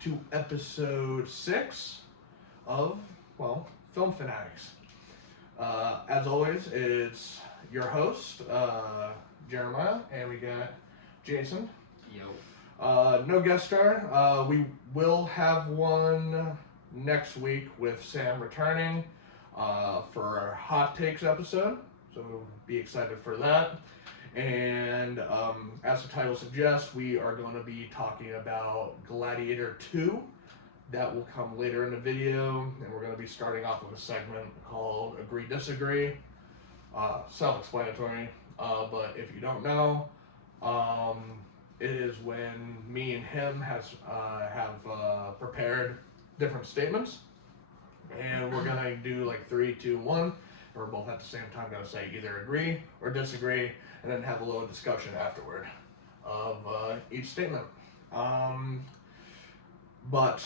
to episode 6 of, Film Fanatics. As always, it's your host, Jeremiah, and we got Jason. Yo. No guest star. We will have one next week with Sam returning for our Hot Takes episode, so we'll be excited for that. And as the title suggests, we are going to be talking about Gladiator 2. That will come later in the video, and we're going to be starting off with a segment called Agree Disagree. Self-explanatory, but if you don't know, it is when me and him have prepared different statements, and we're going to do like 3, 2, 1, and we're both at the same time going to say either agree or disagree, and then have a little discussion afterward of each statement. But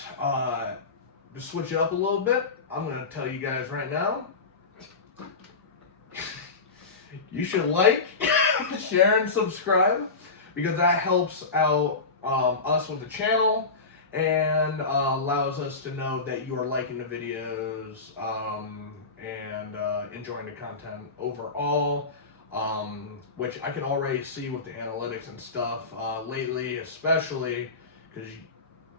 to switch it up a little bit, I'm going to tell you guys right now, you should like, share, and subscribe, because that helps out us with the channel and allows us to know that you are liking the videos and enjoying the content overall. Which I can already see with the analytics and stuff lately, especially because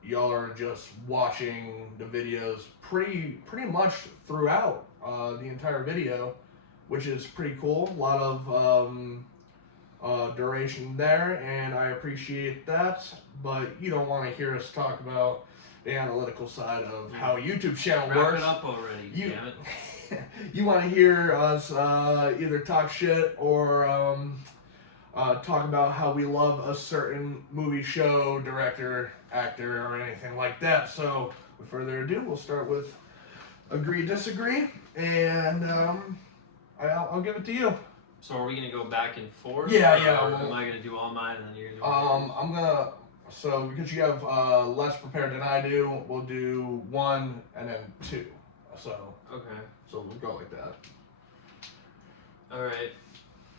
y'all are just watching the videos pretty much throughout the entire video, which is pretty cool. A lot of duration there, and I appreciate that. But you don't want to hear us talk about the analytical side of how a YouTube channel works. Wrap it up already, damn it. You want to hear us either talk shit or talk about how we love a certain movie, show, director, actor, or anything like that. So, with further ado, we'll start with agree, disagree, and I'll give it to you. So are we going to go back and forth? Yeah. Or am I going to do all mine and then you're going to do all I'm going to... So, because you have less prepared than I do, we'll do 1 and then 2. So... Okay. So we'll go like that. Alright.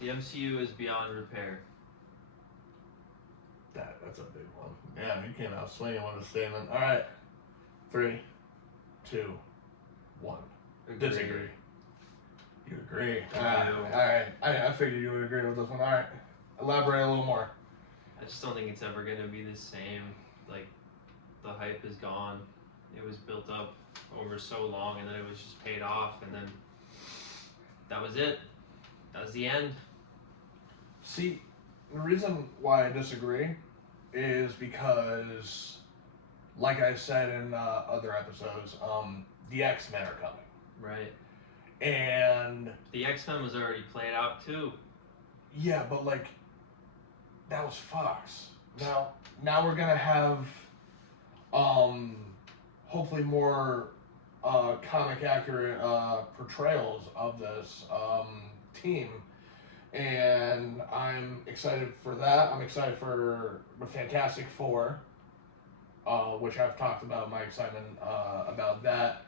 The MCU is beyond repair. That's a big one. Yeah, you came out swinging with a statement. Alright. 3, 2, 1. Agree. Disagree. You agree. I do. Alright. I figured you would agree with this one. Alright. Elaborate a little more. I just don't think it's ever going to be the same. Like, the hype is gone. It was built up over so long, and then it was just paid off, and then that was it. That was the end. See, the reason why I disagree is because, like I said in other episodes, the X-Men are coming. Right. And... The X-Men was already played out, too. Yeah, but, like, that was Fox. Now we're gonna have, hopefully more comic accurate portrayals of this team, and I'm excited for that. I'm excited for the Fantastic Four, which I've talked about my excitement about that,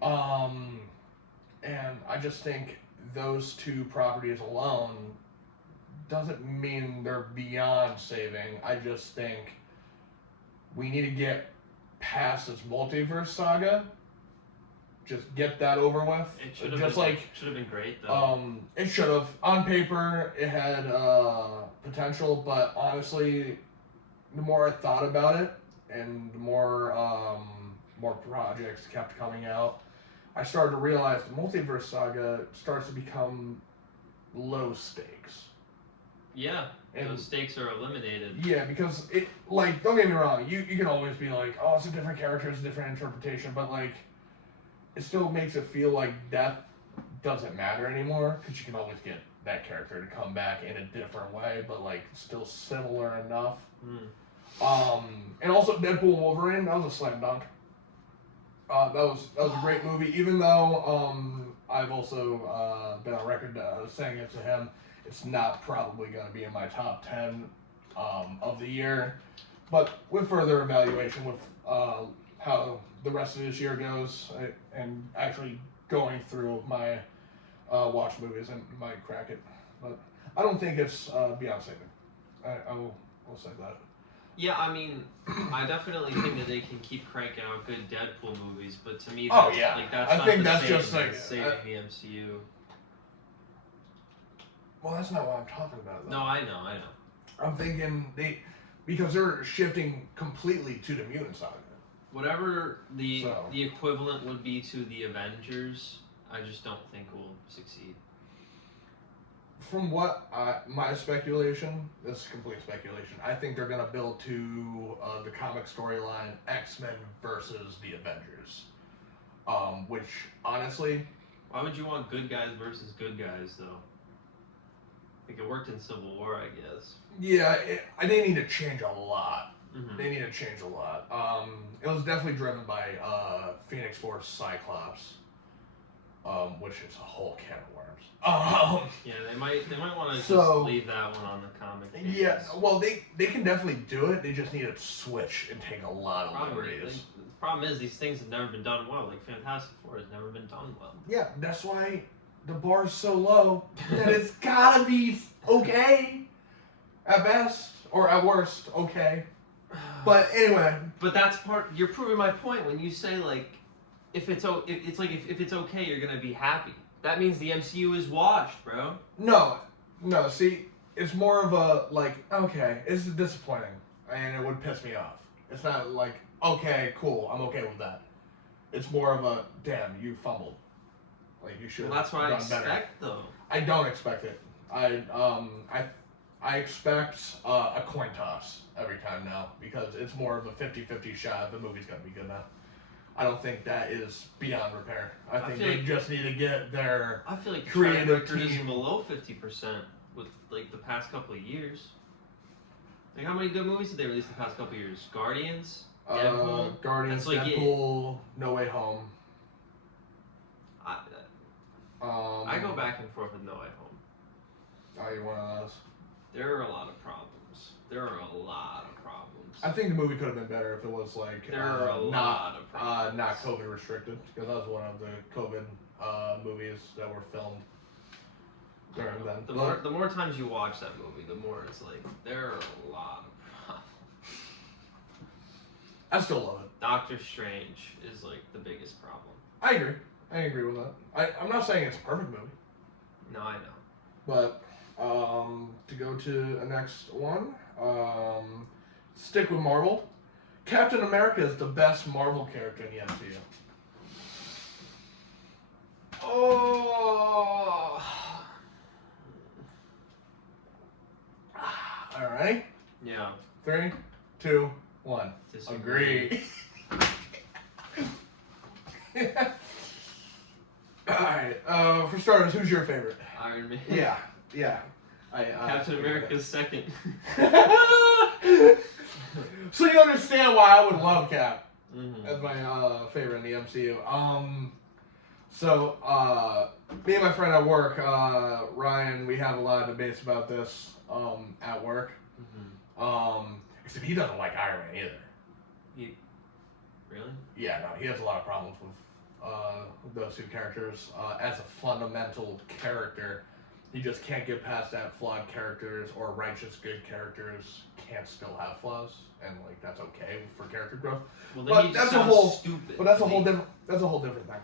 and I just think those two properties alone doesn't mean they're beyond saving. I just think we need to get past this multiverse saga. Just get that over with. It should have been great though. It should have. On paper, it had potential, but honestly, the more I thought about it, and the more projects kept coming out, I started to realize the multiverse saga starts to become low stakes. Yeah, and those stakes are eliminated. Yeah, because it, like, don't get me wrong, you can always be like, oh, it's a different character, it's a different interpretation, but like, it still makes it feel like death doesn't matter anymore, because you can always get that character to come back in a different way, but like, still similar enough. And also Deadpool and Wolverine, that was a slam dunk. That was a great movie, even though I've also been on record saying it to him. It's not probably going to be in my top 10 of the year. But with further evaluation, with how the rest of this year goes, and actually going through my watch movies, and might crack it. But I don't think it's beyond saving. I will say that. Yeah, I mean, I definitely think that they can keep cranking out good Deadpool movies, but to me, Oh, that's, yeah. like that's I not think the that's same just, like, as saving the MCU. Well, that's not what I'm talking about, though. No, I know. I'm thinking because they're shifting completely to the mutant side. Whatever the So. the equivalent would be to the Avengers, I just don't think will succeed. From what my speculation, this is complete speculation. I think they're gonna build to the comic storyline X-Men versus the Avengers, which honestly, Why would you want good guys versus good guys though? Like it worked in Civil War, I guess. yeah, they need to change a lot. Mm-hmm. They need to change a lot. It was definitely driven by Phoenix Force Cyclops, which is a whole can of worms. Yeah, they might want to just leave that one on the comic pages. Yeah, well, they can definitely do it. They just need to switch and take a lot of liberties. The problem is these things have never been done well. Like Fantastic Four has never been done well. Yeah, that's why the bar's so low that it's gotta be okay at best, or at worst, okay. But anyway. But that's you're proving my point when you say like, if it's okay, you're gonna be happy. That means the MCU is washed, bro. No, see, it's more of a, like, okay, it's disappointing, and it would piss me off. It's not like, okay, cool, I'm okay with that. It's more of a, damn, you fumbled. Like, you should have done better. That's what I expect, though. I don't expect it. I expect a coin toss every time now, because it's more of a 50-50 shot. The movie's gonna be good now. I don't think that is beyond repair. I think they just need to get their I feel like creative team is team below 50% with like the past couple of years. Like how many good movies did they release the past couple of years? Guardians, Deadpool, Deadpool, No Way Home. I go back and forth with No Way Home. Oh, you're one of those. There are a lot of problems. I think the movie could have been better if it was like not COVID restricted, because that was one of the COVID movies that were filmed during then. The more times you watch that movie, the more it's like there are a lot of problems. I still love it. Doctor Strange is like the biggest problem. I agree with that. I'm not saying it's a perfect movie. No, I know. But to go to the next one, stick with Marvel. Captain America is the best Marvel character in the MCU. Oh. All right. Yeah. 3, 2, 1. Disagree. Agree. Alright, for starters, who's your favorite? Iron Man. Yeah. Captain America's second. So you understand why I would love Cap Mm-hmm. as my favorite in the MCU. So me and my friend at work, Ryan, we have a lot of debates about this at work. Mm-hmm. Except he doesn't like Iron Man either. Really? Yeah, no, he has a lot of problems with those two characters. As a fundamental character, he just can't get past that flawed characters or righteous good characters can't still have flaws, and like that's okay for character growth. Well, then But he that's just a whole stupid. But that's a whole different thing.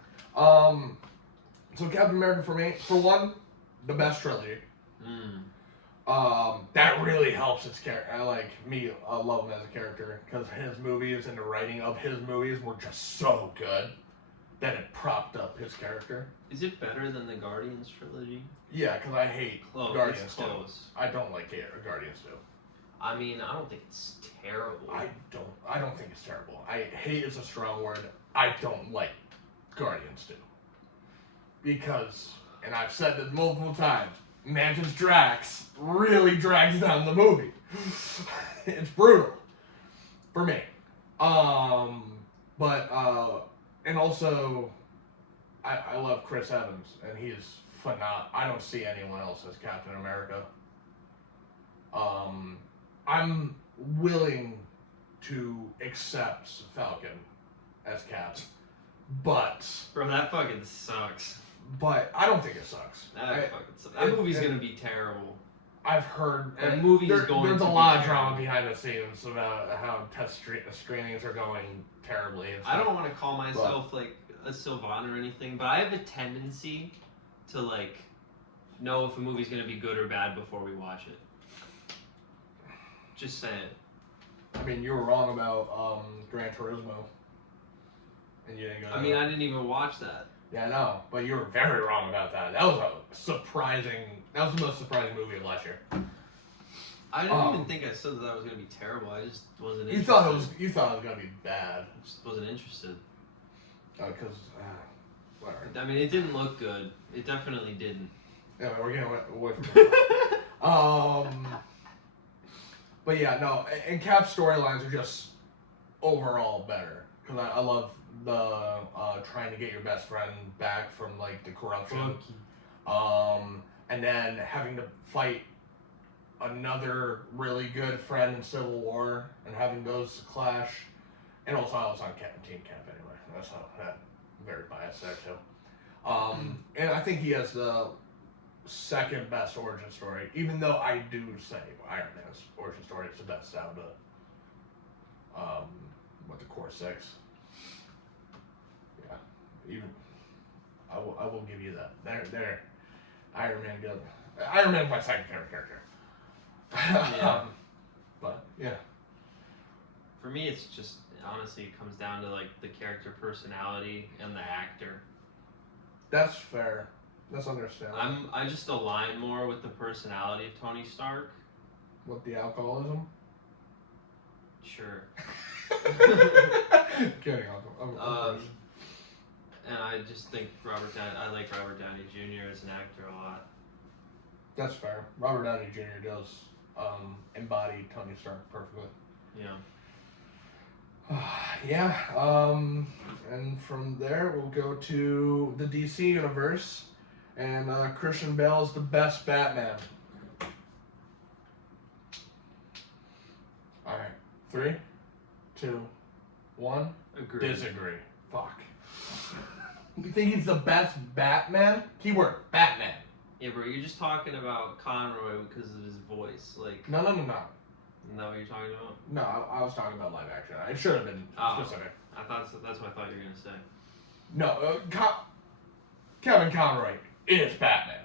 So Captain America for me, for one, the best trilogy. That really helps his character. I love him as a character because his movies and the writing of his movies were just so good that it propped up his character. Is it better than the Guardians trilogy? Yeah, because I hate Guardians it's close. I don't like Guardians 2. I mean, I don't think it's terrible. I don't think it's terrible. Hate is a strong word. I don't like Guardians 2. Because, and I've said this multiple times, Mantis Drax really drags down the movie. It's brutal. For me. And also, I love Chris Evans, and he is phenomenal. I don't see anyone else as Captain America. I'm willing to accept Falcon as Cap, but... Bro, that fucking sucks. But I don't think it sucks. That movie's gonna be terrible. I've heard And movies there's going a to lot be of drama terrible. behind the scenes about how screenings are going terribly. And I stuff. don't want to call myself like a Sylvan or anything, but I have a tendency to like know if a movie's gonna be good or bad before we watch it. Just saying. I mean, you were wrong about Gran Turismo, and you didn't go. I mean, I didn't even watch that. Yeah, I know, but you were very wrong about that. That was a surprising. That was the most surprising movie of last year. I didn't even think I said that was gonna be terrible. I just wasn't. You Interested. thought it was gonna be bad. I just wasn't interested. Because whatever. I mean, it didn't look good. It definitely didn't. Yeah, we're getting away from it. But yeah, no, and Cap's storylines are just overall better because I love the trying to get your best friend back from like the corruption, and then having to fight another really good friend in Civil War and having those clash, and also I was on Team Cap anyway. That's how that very biased there too. And I think he has the second best origin story, even though I do say Iron Man's origin story is the best out of the core six. Yeah, even I will give you that. There, Iron Man good. Iron Man's my second favorite character. Yeah. But yeah, For me, it's just honestly it comes down to like the character personality and the actor. that's fair. That's understandable. I just align more with the personality of Tony Stark. With the alcoholism. Sure. Kidding. And I just think I like Robert Downey Jr. as an actor a lot. That's fair. Robert Downey Jr. does embody Tony Stark perfectly. Yeah. Yeah. And from there we'll go to the DC universe, and Christian Bale is the best Batman. All right. 3, 2, 1. Agree. Disagree. Fuck. You think he's the best Batman? Keyword Batman. Yeah, bro, you're just talking about Conroy because of his voice. Like, No. isn't that what you're talking about? No, I was talking about live action. It should have been specific. I thought that's what I thought you were gonna say. No, Kevin Conroy is Batman.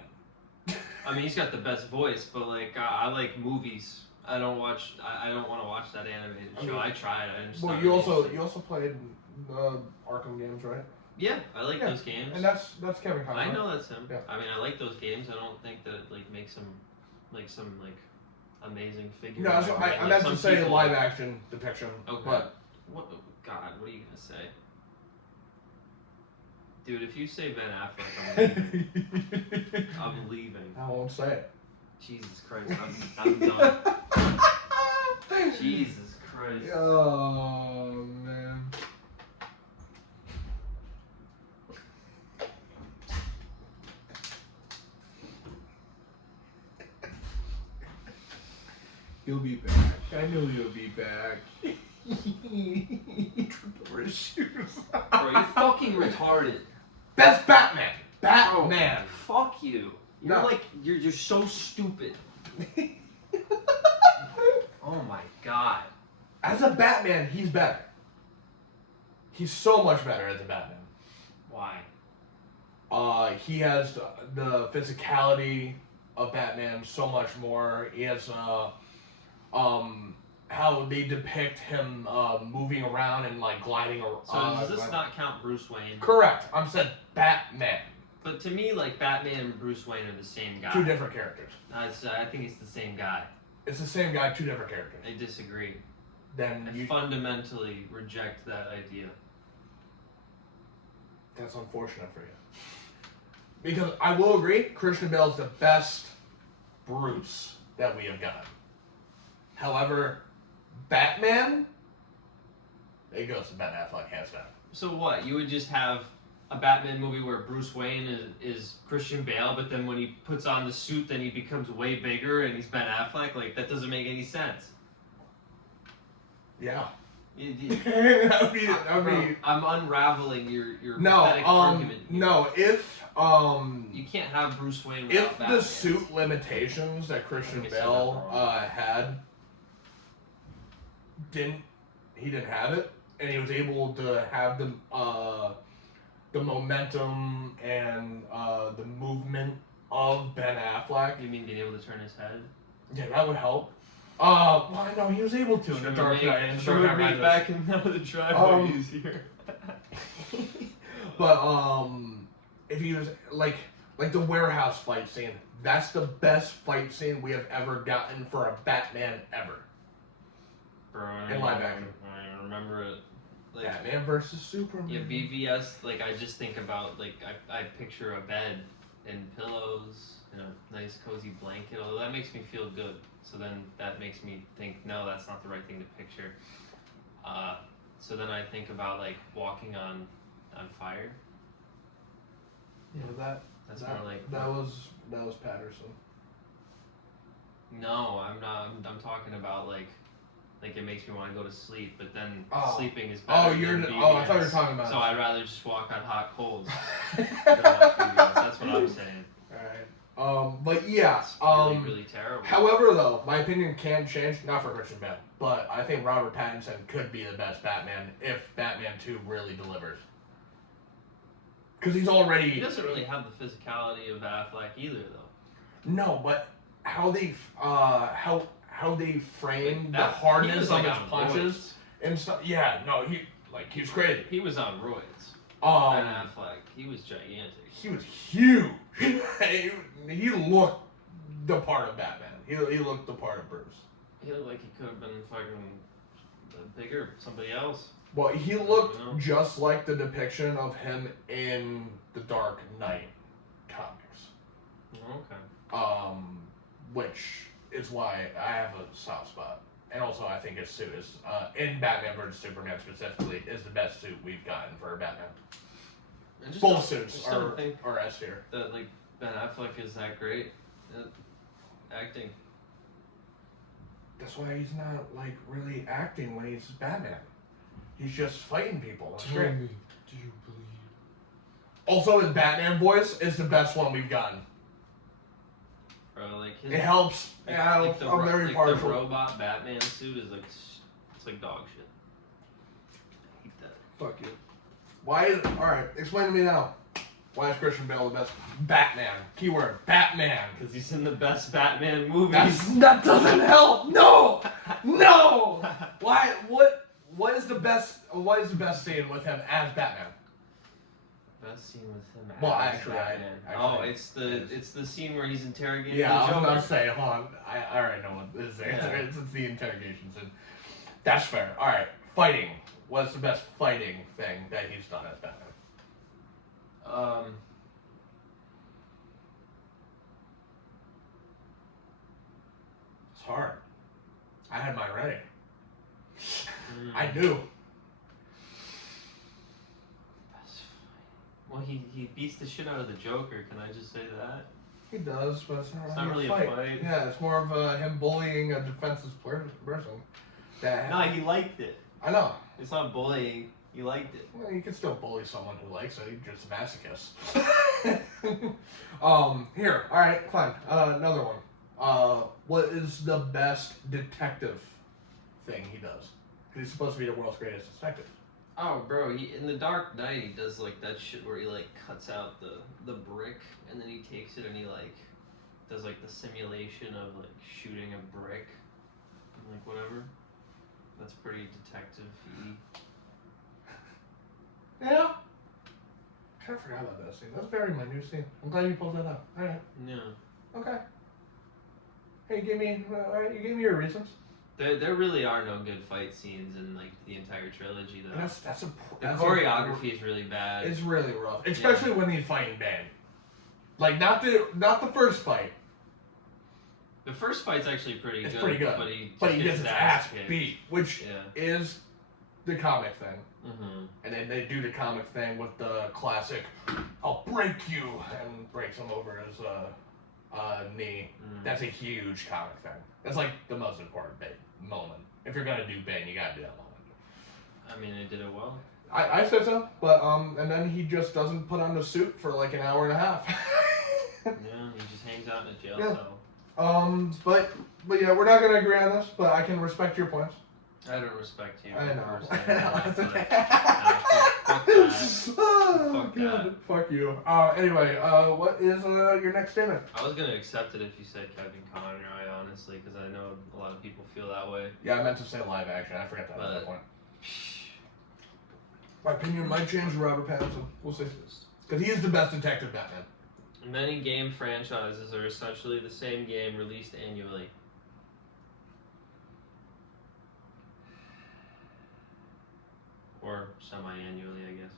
I mean, he's got the best voice, but like, I like movies. I don't want to watch that animated show. I tried. I just. Well, you also played the Arkham games, right? Yeah, I like those games. And that's Kevin Conroy. I know that's him. Yeah. I mean, I like those games. I don't think that it like makes him like some like amazing figure. No, so I meant to say live action depiction. Okay. But what? God, what are you gonna say? Dude, if you say Ben Affleck, I'm leaving. I won't say it. Jesus Christ, I'm done. Jesus Christ. Oh man. He'll be back. I know he'll be back. He tripped over his shoes. Bro, you're fucking retarded. Best Batman. Batman. Bro, fuck you. You're No. like you're so stupid. Oh my god. As a Batman, he's better. He's so much better as a Batman. Why? He has the physicality of Batman so much more. He has how they depict him moving around and like gliding around. So does this not count Bruce Wayne? Correct. I'm said Batman. But to me, like Batman and Bruce Wayne are the same guy. Two different characters. I think it's the same guy. It's the same guy, two different characters. I disagree. Then I fundamentally reject that idea. That's unfortunate for you. Because I will agree, Christian Bale is the best Bruce that we have gotten. However, Batman, it goes to Ben Affleck, hands down. So what? You would just have a Batman movie where Bruce Wayne is Christian Bale, but then when he puts on the suit, then he becomes way bigger and he's Ben Affleck? Like, that doesn't make any sense. Yeah. That would be. I'm unraveling your No, pathetic argument here. no. If You can't have Bruce Wayne if without Batman. the suit limitations that Christian I said that Bale wrong. had he didn't have it, and he was able to have the momentum and the movement of Ben Affleck. You mean being able to turn his head? Yeah, that would help. Well, I know he was able to in the Dark Knight. Sure would meet back in the driveway he's here. But if he was like the warehouse fight scene, that's the best fight scene we have ever gotten for a Batman ever. Bro, In live action. I remember it. Like, Batman versus Superman. yeah, BVS. Like I just think about I picture a bed and pillows and a nice cozy blanket. Although that makes me feel good. So then that makes me think, no, that's not the right thing to picture. So then I think about like walking on fire. Yeah, That's more like that was Patterson. No, I'm not. I'm talking about like it makes me want to go to sleep, but then sleeping is Oh, better. you're. than Oh, I BVS. thought you were talking about. So I'd rather just walk on hot coals than watch BVS. That's what I'm saying. Alright. But yeah. It's really, really terrible. However, though, my opinion can change. Not for Christian Bale, but I think Robert Pattinson could be the best Batman if Batman 2 really delivers. Because he's already. He doesn't really have the physicality of Affleck either, though. No, but how they frame the That- he hardness was, of like, his on punches roids. and stuff. Yeah, no, he was crazy. He was on roids. Ben Um, Affleck, he was gigantic. he was huge. he looked the part of Batman. He looked the part of Bruce. He looked like he could have been fucking bigger, somebody else. Well, he looked You know? just like the depiction of him in the Dark Knight comics. Okay. Which is why I have a soft spot. And also, I think his suit is, in Batman vs. Superman specifically, is the best suit we've gotten for Batman. And just Both don't- suits just don't are, think are S tier. that like Ben Affleck is that great at acting. That's why he's not, like, really acting when he's Batman. He's just fighting people. That's great. Do you believe? Also, his Batman voice is the best one we've gotten. Bro, like his, It helps. Yeah, like the, I'm very the partial. robot Batman suit is like it's like dog shit. I hate that. Fuck you. Why is alright, explain to me now. Why is Christian Bale the best Batman? Keyword Batman. Because he's in the best Batman movies. That doesn't help! No! No! Why what is the best scene with him as Batman? Best scene with him. Well, as actually, Batman. actually, it's the scene where he's interrogating. Yeah, I the was Joker. about to say, hold on. I already know what this is. Yeah. It's the interrogation scene. That's fair. Alright. Fighting. What's the best fighting thing that he's done as Batman? It's hard. I had mine ready. I knew. Well, he beats the shit out of the Joker. Can I just say that? He does, but it's not, Really a fight. Yeah, it's more of him bullying a defenseless person. That No, he liked it. I know. It's not bullying. He liked it. Well, you can still bully someone who likes it. You're just a masochist. Here. All right, fine. Another one. What is the best detective thing he does? Because he's supposed to be the world's greatest detective. Oh, bro, in the Dark Knight, he does like that shit where he like cuts out the brick and then he takes it and he like does like the simulation of like shooting a brick and like whatever. That's pretty detective-y. Yeah. I kind of forgot about that scene. That's very minute scene. I'm glad you pulled that up. All right. Yeah. Okay. Hey, you gave me your reasons. There really are no good fight scenes in like the entire trilogy though. And The choreography is really bad. It's really rough, especially when he's fighting Bane. Like not the first fight. The first fight's actually pretty It's good. pretty good, But he gets his ass beat, which is the comic thing. Mm-hmm. And then they do the comic thing with the classic, "I'll break you," and breaks him over his knee. Mm. That's a huge comic thing. That's like the most important Bane moment. If you're gonna do Bane, you gotta do that moment. I mean, they did it well. I said so, but and then he just doesn't put on the suit for like an hour and a half. Yeah, he just hangs out in a jail Yeah. cell. But yeah, we're not gonna agree on this, but I can respect your points. I don't respect you. I know. Personally. That's like, fuck that. Oh, Fuck God. that. Fuck you. Anyway, what is your next statement? I was gonna accept it if you said Kevin Conroy, honestly, because I know a lot of people feel that way. Yeah, I meant to say live action. I forgot that at that But- point. My opinion might change to Robert Pattinson. We'll see. Because he is the best detective Batman. Many game franchises are essentially the same game released annually. Or semi-annually, I guess.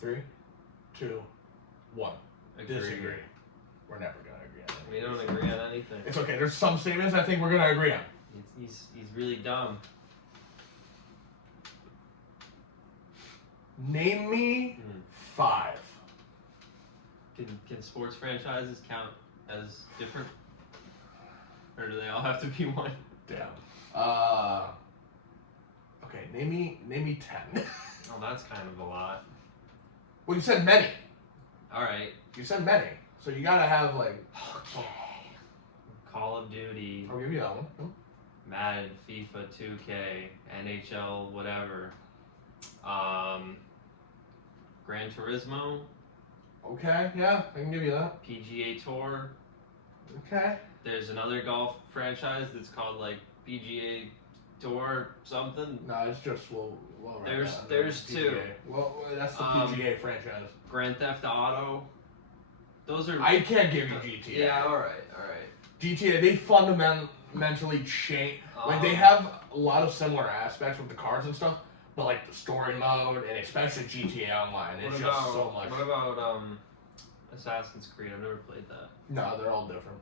3, 2, 1. Agree. Disagree. We're never gonna agree on anything. We don't agree on anything. It's okay. There's some statements I think we're gonna agree on. He's really dumb. Name me 5. Can sports franchises count as different? Or do they all have to be one? Damn. Okay. Name me 10. Oh, that's kind of a lot. Well, you said many. Alright. You said many. So you gotta have like. Okay. Call of Duty, I'll give you that one. Madden, FIFA, 2K, NHL, whatever. Gran Turismo, Okay. Yeah, I can give you that. PGA Tour. Okay. There's another golf franchise that's called like PGA Tour something. No, it's just well right There's PGA. two. Well, that's the PGA franchise. Grand Theft Auto. Those are. I can't give you GTA. Yeah. All right. GTA, they fundamentally change. Like they Um, have a lot of similar aspects with the cars and stuff, but like the story mode and especially GTA Online, it's just so much. What about Assassin's Creed? I've never played that. No, they're all different.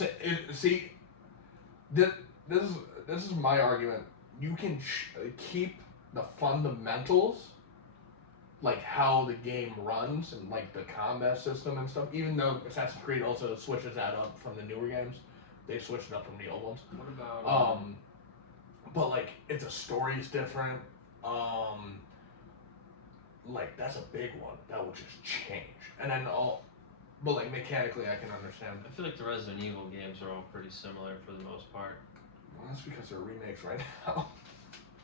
Okay. See, this is my argument. You can keep the fundamentals, like how the game runs and like the combat system and stuff. Even though Assassin's Creed also switches that up from the newer games, they switched it up from the old ones. What about But like if the story's different, like that's a big one that will just change. And then but like mechanically, I can understand. I feel like the Resident Evil games are all pretty similar for the most part. Well, that's because they're remakes right now.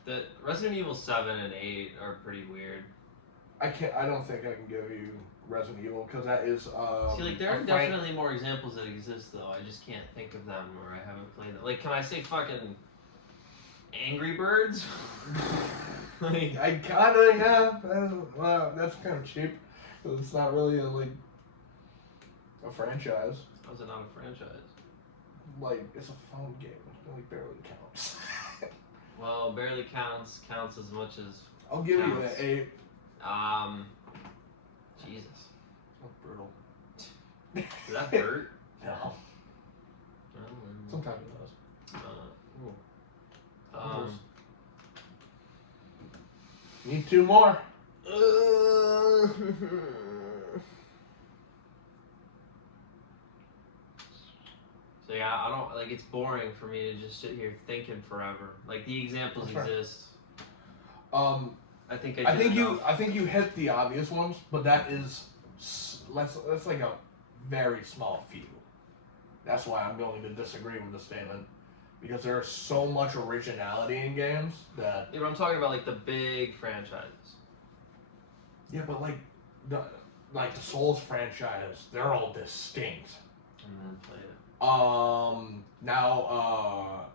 The Resident Evil 7 and 8 are pretty weird. I don't think I can give you Resident Evil because that is. See, like there are definitely more examples that exist though. I just can't think of them or I haven't played them. Like, can I say fucking Angry Birds? Like, I kinda that's kind of cheap. 'Cause it's not really a franchise. how's it not a franchise? Like it's a phone game. It like barely counts. Well, barely counts as much as I'll give you Counts. an 8. Jesus. That's brutal. Does that hurt? No. Sometimes it does. Ooh. Need 2 more. So yeah, I don't like. It's boring for me to just sit here thinking forever. Like the examples That's right. exist. I I think think you hit the obvious ones, but that is that's like a very small few. That's why I'm going to disagree with the statement because there's so much originality in games that. Yeah, but I'm talking about like the big franchises. Yeah, but like the Souls franchise, they're all distinct. And then play it. Now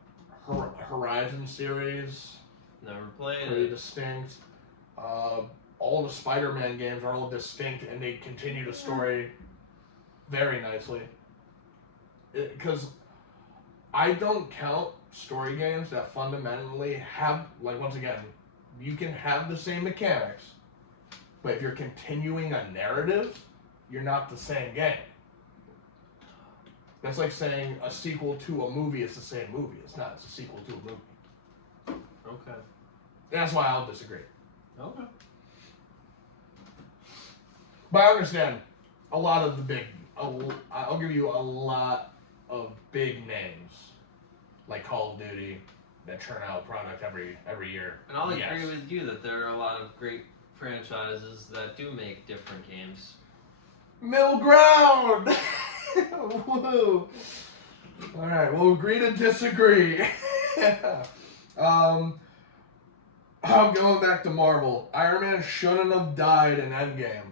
Horizon series, Never played pretty it. distinct. All the Spider-Man games are all distinct, and they continue the story very nicely. Because I don't count story games that fundamentally have, like, once again, you can have the same mechanics, but if you're continuing a narrative, you're not the same game. That's like saying a sequel to a movie is the same movie. It's not. It's a sequel to a movie. Okay. That's why I'll disagree. Okay. But I understand a lot of the big. I'll give you a lot of big names, like Call of Duty, that churn out product every year. And I'll Yes. agree with you that there are a lot of great franchises that do make different games. Middle ground. Woo. All right, we'll agree to disagree. I'm going back to Marvel. Iron Man shouldn't have died in Endgame.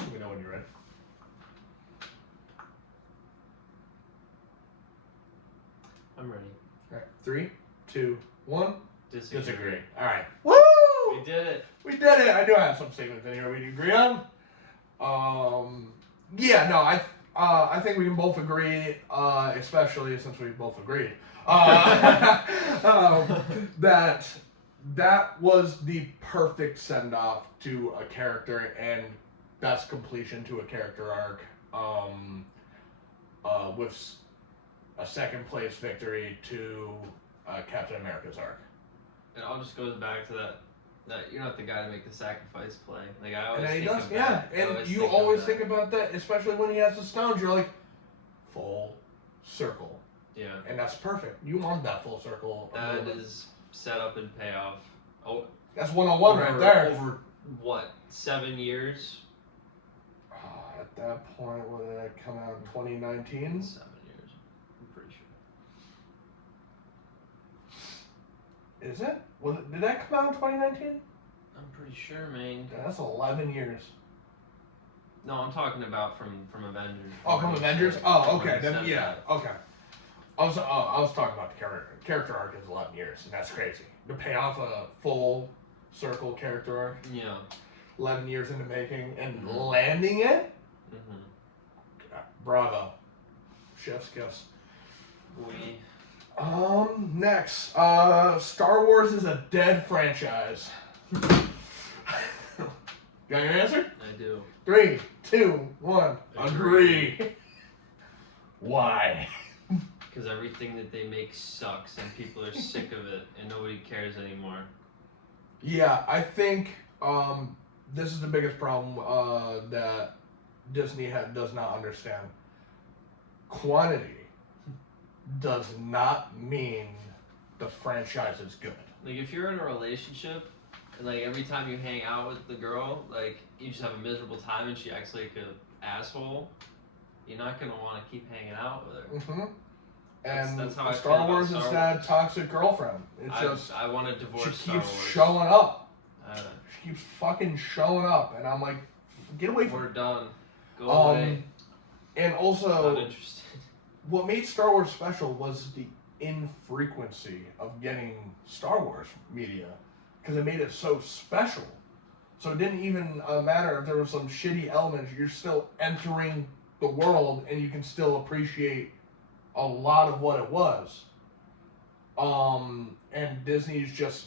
Let me know when you're ready. I'm ready. All right, 3, 2, 1. Disagree. All right. Woo! We did it. We did it. I do have some statements in here we agree on. Yeah, no, I think we can both agree, especially since we both agreed, that was the perfect send off to a character and best completion to a character arc. With a second place victory to Captain America's arc. It all just goes back to that you're not the guy to make the sacrifice play. Like I always And then he think does, of yeah. that. I And you think of always that. think about that, especially when he has the stones. You're like, full circle. Yeah. And that's perfect. You want that full circle. That is setup and payoff. Oh, That's 101 right there. Over what, 7 years? At that point, when did that come out in 2019? 7 years. I'm pretty sure. Is it? Did that come out in 2019? I'm pretty sure, man. Yeah, that's 11 years. No, I'm talking about from Avengers. Oh, from Avengers? Oh, okay. Then, 27. yeah, okay. I was talking about the character arc is 11 years, and that's crazy. To pay off a full circle character arc, Yeah. 11 years in the making, and Mhm. landing it? Mm-hmm. Bravo. Chef's kiss. We. Next. Star Wars is a dead franchise. Got your answer? I do. 3, 2, 1. Agree. Agree. Why? Because everything that they make sucks, and people are sick of it, and nobody cares anymore. Yeah, I think this is the biggest problem that Disney does not understand. Quantity does not mean the franchise is good. Like if you're in a relationship, and like every time you hang out with the girl, like you just have a miserable time, and she acts like an asshole, you're not gonna want to keep hanging out with her. Mm-hmm. And That's how I feel Star about Wars Star is that Wars. toxic girlfriend. It's just I want to divorce she Star keeps Wars. showing up. Uh, She keeps fucking showing up, and I'm like, get away from we're her. done. Go away. And Not also, interested. what made Star Wars special was the infrequency of getting Star Wars media, because it made it so special. So it didn't even matter if there was some shitty elements. You're still entering the world, and you can still appreciate a lot of what it was. And Disney's just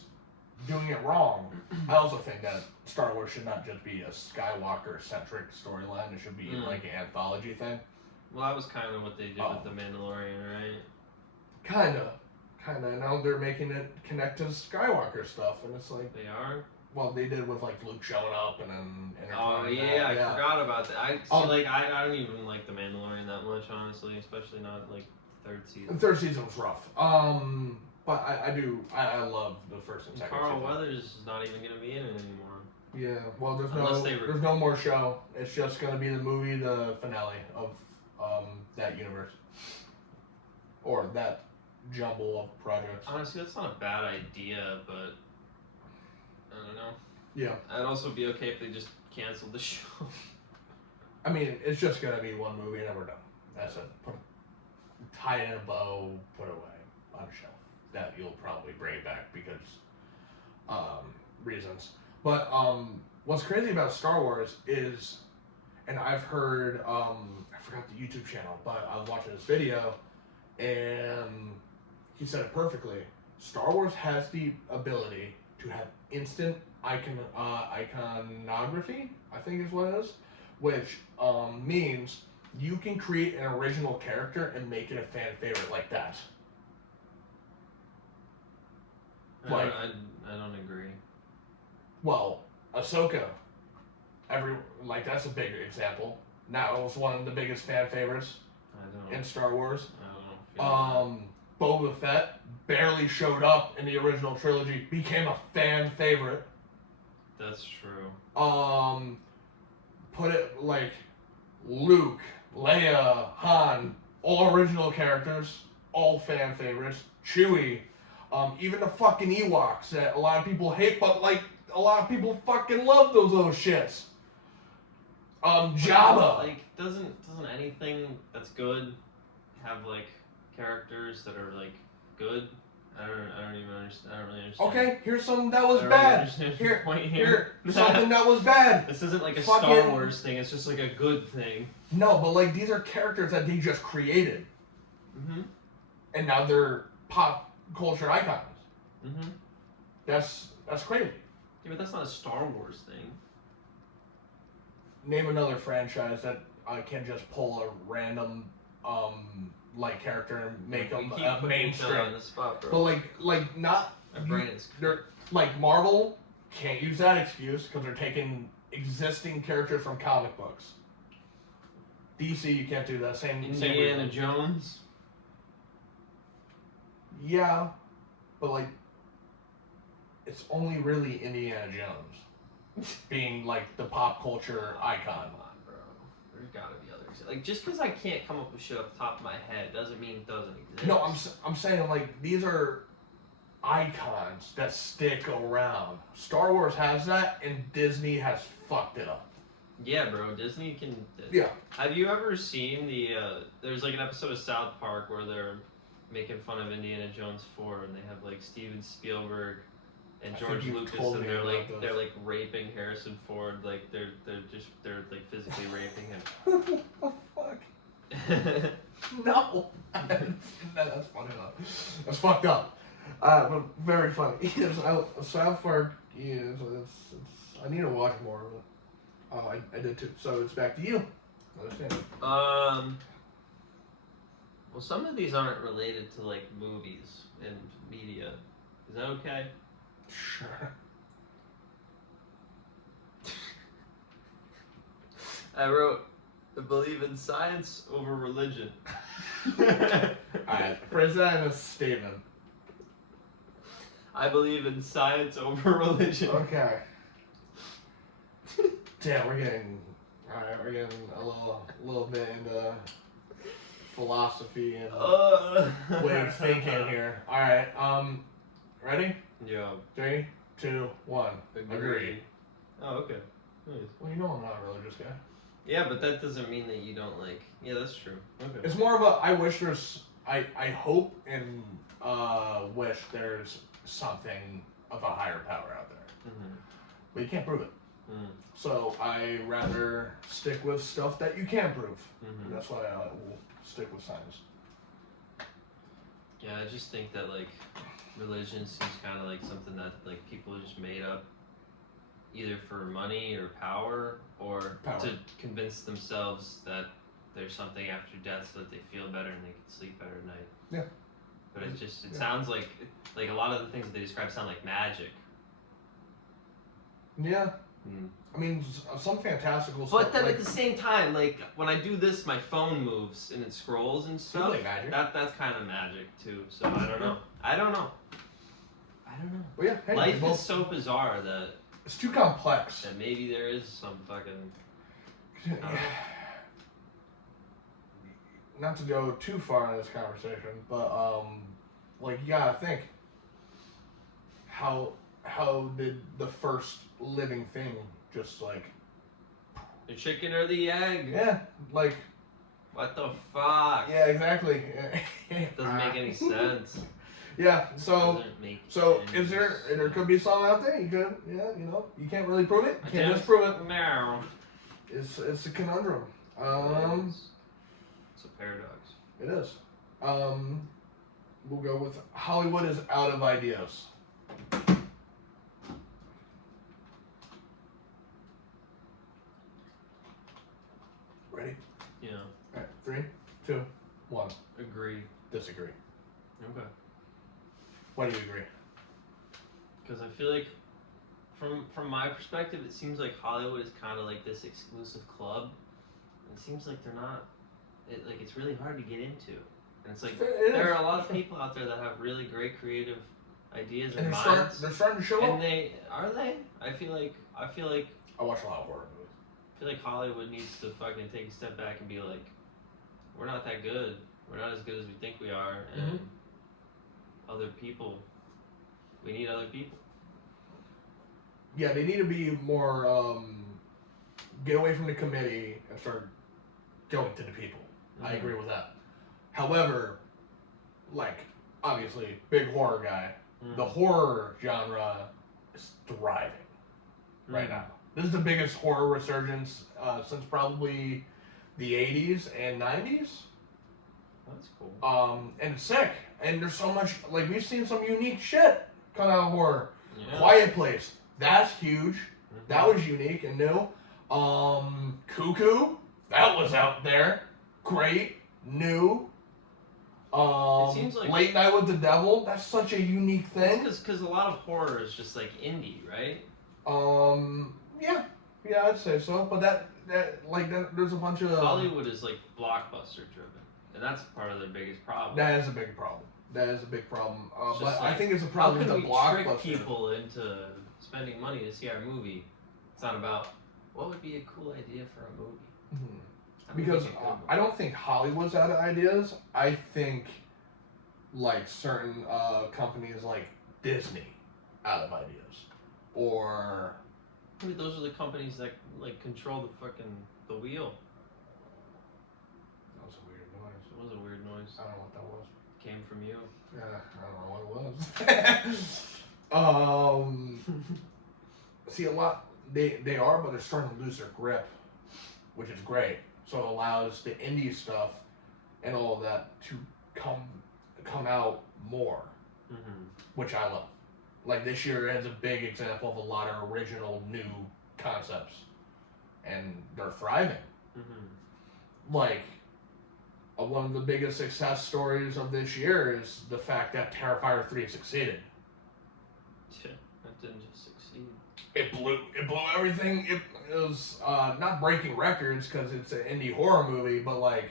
doing it wrong. I also think that Star Wars should not just be a Skywalker-centric storyline. It should be like an anthology thing. Well, that was kind of what they did with The Mandalorian, right? Kinda. Now they're making it connect to Skywalker stuff, and it's like, They are. well, they did with like Luke showing up and then. Oh yeah, I forgot about that. I Oh. see. Like I don't even like The Mandalorian that much, honestly, especially not like third The season. third season was rough. But I love the first and second Carl season. Weathers is not even gonna be in it anymore. Yeah, well, Unless there's no more show. It's just gonna be the movie, the finale of that universe, or that jumble of projects. Honestly, that's not a bad idea, but I don't know. Yeah, I'd also be okay if they just canceled the show. I mean, it's just gonna be one movie and then we're done. That's it. Tie it in a bow, put it away on a shelf. That you'll probably bring back because reasons. But what's crazy about Star Wars is, and I've heard, I forgot the YouTube channel, but I was watching this video, and he said it perfectly. Star Wars has the ability to have instant iconography, I think is what it is, which means you can create an original character and make it a fan favorite like that. I don't agree. Well, Ahsoka, that's a big example. Now it was one of the biggest fan favorites I don't. in Star Wars. I don't Boba Fett barely showed up in the original trilogy, became a fan favorite. That's true. Put it like Luke, Leia, Han, all original characters, all fan favorites. Chewie, even the fucking Ewoks that a lot of people hate, but like a lot of people fucking love those little shits. Jabba. Like, doesn't anything that's good have like characters that are like good? I don't even understand. I don't really understand. Okay, here's something that was I don't bad. really understand Here, the point here, something that was bad. This isn't like a Fucking- Star Wars thing. It's just like a good thing. No, but like these are characters that they just created, Mhm. and now they're pop culture icons. Mhm. That's crazy. Yeah, but that's not a Star Wars thing. Name another franchise that can just pull a random like character and make them We keep putting each other on mainstream. the spot, But bro. like not My brain is. they're like Marvel can't use that excuse because they're taking existing characters from comic books. DC, you can't do that. Same Indiana reason. Jones. Yeah, but like it's only really Indiana Jones being like the pop culture icon. Come on, bro. There's gotta be others. Like, just because I can't come up with shit off the top of my head doesn't mean it doesn't exist. No, I'm saying like these are icons that stick around. Star Wars has that, and Disney has fucked it up. Yeah, bro. Disney can. Yeah. Have you ever seen the? There's like an episode of South Park where they're making fun of Indiana Jones 4, and they have like Steven Spielberg and I George think you've Lucas, told and me they're about like those. raping Harrison Ford, like they're like physically raping him. Oh fuck. No. That's funny though. That's fucked up. But very funny. South Park. Yeah, it's, I need to watch more of it. I did too. So it's back to you. Understand. Well, some of these aren't related to like movies and media. Is that okay? Sure. I wrote, I believe in science over religion. Alright, phrase that in a statement. I believe in science over religion. Okay. Damn, we're getting a little bit into philosophy and way of thinking here. Alright, ready? Yeah. 3, 2, 1. Agree. Oh, okay. Nice. Well, you know I'm not a religious guy. Yeah, but that doesn't mean that you don't like. Yeah, that's true. Okay. It's more of a I wish there's I hope and wish there's something of a higher power out there. Mm-hmm. But you can't prove it. Mm. So I rather stick with stuff that you can prove. Mm-hmm. That's why I will stick with science. Yeah, I just think that like religion seems kind of like something that like people just made up, either for money or power, or Power. to convince themselves that there's something after death so that they feel better and they can sleep better at night. Yeah. But it just Yeah. sounds like a lot of the things that they describe sound like magic. Yeah. Mm. I mean, some fantastical But stuff. then like, at the same time, like when I do this, my phone moves and it scrolls and stuff. like magic. That's kind of magic too. So I don't know. I don't know. well, yeah, hey, Life well, is so bizarre that it's too complex. maybe there is some fucking. don't know. Not to go too far in this conversation, but like you gotta think, how did the first living thing just like The chicken or the egg? yeah like What the fuck? yeah exactly Doesn't make any sense. yeah so Doesn't make so any is there could be some out there you could you can't really prove it, you I can't can't- disprove it. No. It's a conundrum. It's a paradox. It is. We'll go with Hollywood is out of ideas. Ready? Yeah. Alright, 3, 2, 1. Agree. Disagree. Okay. Why do you agree? Because I feel like, from my perspective, it seems like Hollywood is kind of like this exclusive club. It seems like they're not. It's really hard to get into. And it's like There are a lot of people out there that have really great creative ideas and and they're minds. starting to show up. And they I feel like I watch a lot of horror movies. I feel like Hollywood needs to fucking take a step back and be like, we're not that good. We're not as good as we think we are, and other people. We need other people. Yeah, they need to be more. Get away from the committee and start going to the people. I agree with that. However, like obviously, big horror guy. The horror genre is thriving right now. This is the biggest horror resurgence since probably the 80s and 90s. That's cool. And it's sick. And there's so much, like, we've seen some unique shit come out of horror. Yeah. Quiet Place, that's huge. That was unique and new. Cuckoo, that was out there. Great, new. It seems like Late Night with the Devil, that's such a unique thing. Because a lot of horror is just like indie, right? Yeah, I'd say so. But there's a bunch of Hollywood is like blockbuster driven, and that's part of their biggest problem. That is a big problem. But like, I think it's a how problem can with we the blockbuster. trick people into spending money to see our movie? It's not about what would be a cool idea for a movie. Mm-hmm. Because I don't think Hollywood's out of ideas. I think like certain companies like Disney out of ideas, or maybe those are the companies that like control the wheel. That was a weird noise. It was a weird noise. I don't know what that was. Came from you. Yeah, I don't know what it was. See, a lot they are, but they're starting to lose their grip, which is great. So it allows the indie stuff and all of that to come out more, which I love. Like this year is a big example of a lot of original new concepts, and they're thriving. Like one of the biggest success stories of this year is the fact that Terrifier 3 succeeded. Shit, that didn't just succeed. It blew everything. It was not breaking records because it's an indie horror movie, but like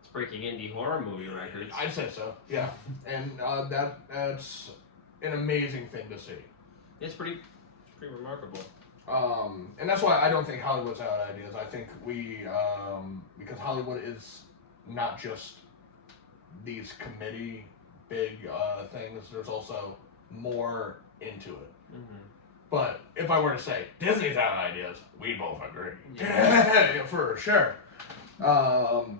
it's breaking indie horror movie records. I'd say so. Yeah, and that's an amazing thing to see. It's pretty remarkable. And that's why I don't think Hollywood's out of ideas. I think we because Hollywood is not just these committee big things. There's also more into it. But if I were to say Disney's out of ideas, we both agree. Yeah. For sure. And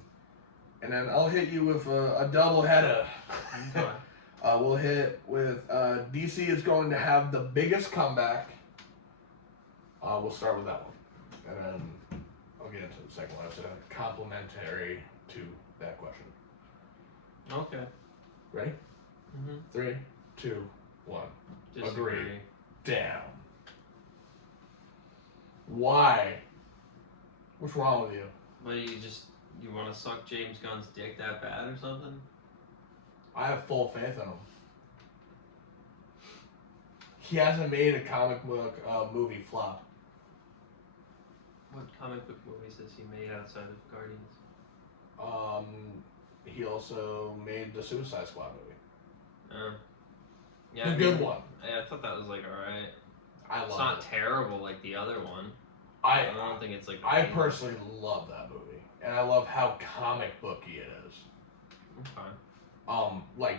then I'll hit you with a double header. We'll hit with DC is going to have the biggest comeback. We'll start with that one. And then I'll get into the second one. It's a complementary to that question. Okay. Ready? 3, 2, 1. Disagree. Agree. Damn. Why? What's wrong with you? But you want to suck James Gunn's dick that bad or something? I have full faith in him. He hasn't made a comic book movie flop. What comic book movies has he made outside of Guardians? He also made the Suicide Squad movie. Yeah, the good one. I thought that was like alright. It's not terrible like the other one. I don't think it's like. I personally love that movie, and I love how comic booky it is. Okay. Like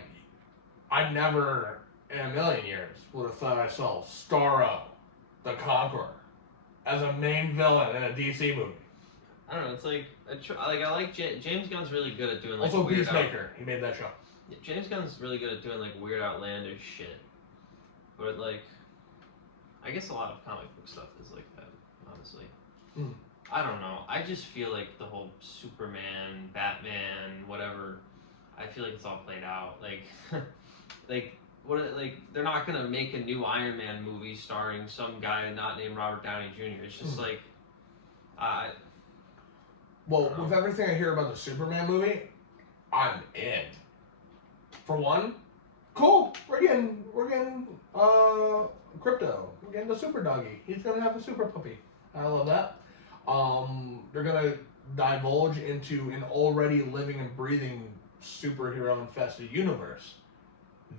I never in a million years would have thought I saw Starro, the Conqueror, as a main villain in a DC movie. I don't know. It's like I like James Gunn's really good at doing like also weird Peacemaker. He made that show. James Gunn's really good at doing like weird outlandish shit, but like I guess a lot of comic book stuff is like that. Honestly, I don't know. I just feel like the whole Superman, Batman, whatever. I feel like it's all played out. Like they're not gonna make a new Iron Man movie starring some guy not named Robert Downey Jr. It's just like, Well, with everything I hear about the Superman movie, I'm in. For one, cool. We're getting Crypto. We're getting the super doggy. He's gonna have a super puppy. I love that. They're gonna divulge into an already living and breathing superhero infested universe.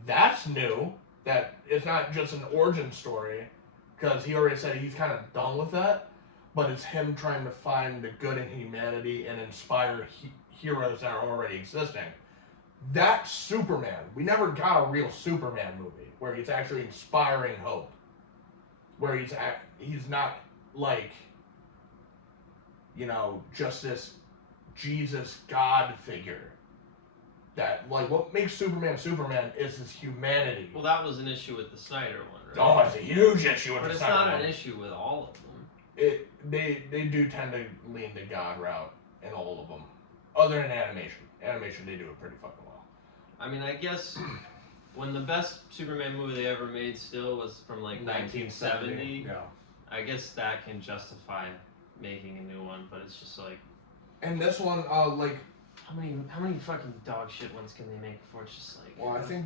That's new. That it's not just an origin story, because he already said he's kind of done with that. But it's him trying to find the good in humanity and inspire heroes that are already existing. That's Superman. We never got a real Superman movie where he's actually inspiring hope. Where he's not like, just this Jesus God figure. That, like, what makes Superman Superman is his humanity. Well, that was an issue with the Snyder one, right? Oh, it's a huge issue with but the Snyder one. But it's not an issue with all of them. They do tend to lean the God route in all of them. Other than animation. Animation, they do it pretty fucking well. I mean, I guess when the best Superman movie they ever made still was from, like, 1970, yeah. I guess that can justify making a new one, but it's just like... And this one, like... How many fucking dog shit ones can they make before it's just like... Well, I think...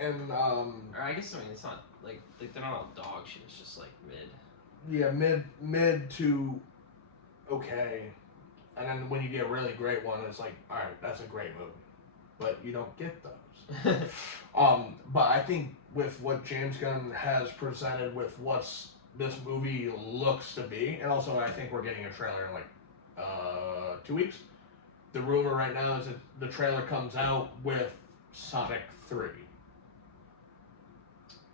Or I guess, it's not, like they're not all dog shit, it's just, like, mid. Yeah, mid to okay. And then when you get a really great one, it's like, alright, that's a great movie. But you don't get those. But I think with what James Gunn has presented with what's this movie looks to be, and also I think we're getting a trailer in like 2 weeks. The rumor right now is that the trailer comes out with Sonic 3.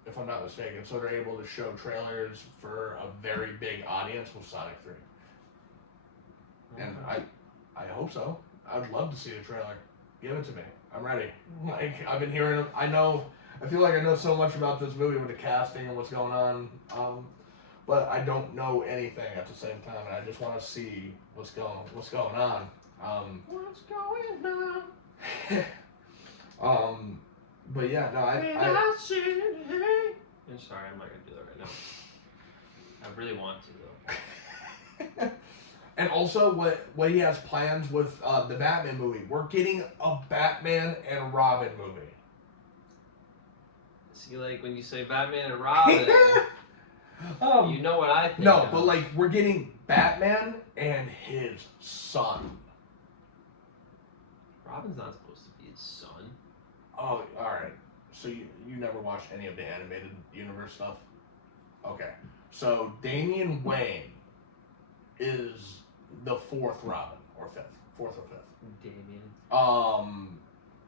If I'm not mistaken. So they're able to show trailers for a very big audience with Sonic 3. And I hope so. I'd love to see the trailer. Give it to me. I'm ready. Like, I've been hearing, I feel like I know so much about this movie with the casting and what's going on. But I don't know anything at the same time, and I just want to see what's going on. What's going on? But yeah, no, I'm sorry, I'm not gonna do that right now. I really want to though. And also, what he has plans with the Batman movie. We're getting a Batman and Robin movie. See, like when you say Batman and Robin, you know what I think. No, of. but like we're getting Batman and his son. Robin's not supposed to be his son. Oh, all right. So you never watched any of the animated universe stuff? Okay. So Damian Wayne is the fourth Robin or fourth or fifth. Damian.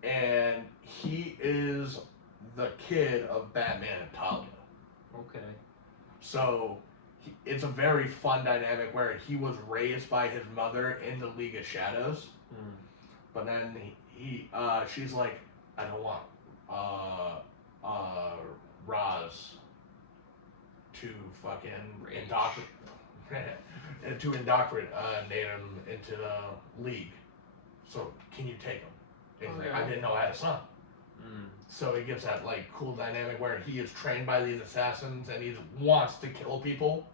And he is the kid of Batman and Talia. Okay. So it's a very fun dynamic where he was raised by his mother in the League of Shadows, but then she's like, I don't want Ra's to fucking indoctrinate him into the League. So can you take him? And he's like, I didn't know I had a son. So it gives that like cool dynamic where he is trained by these assassins and he wants to kill people,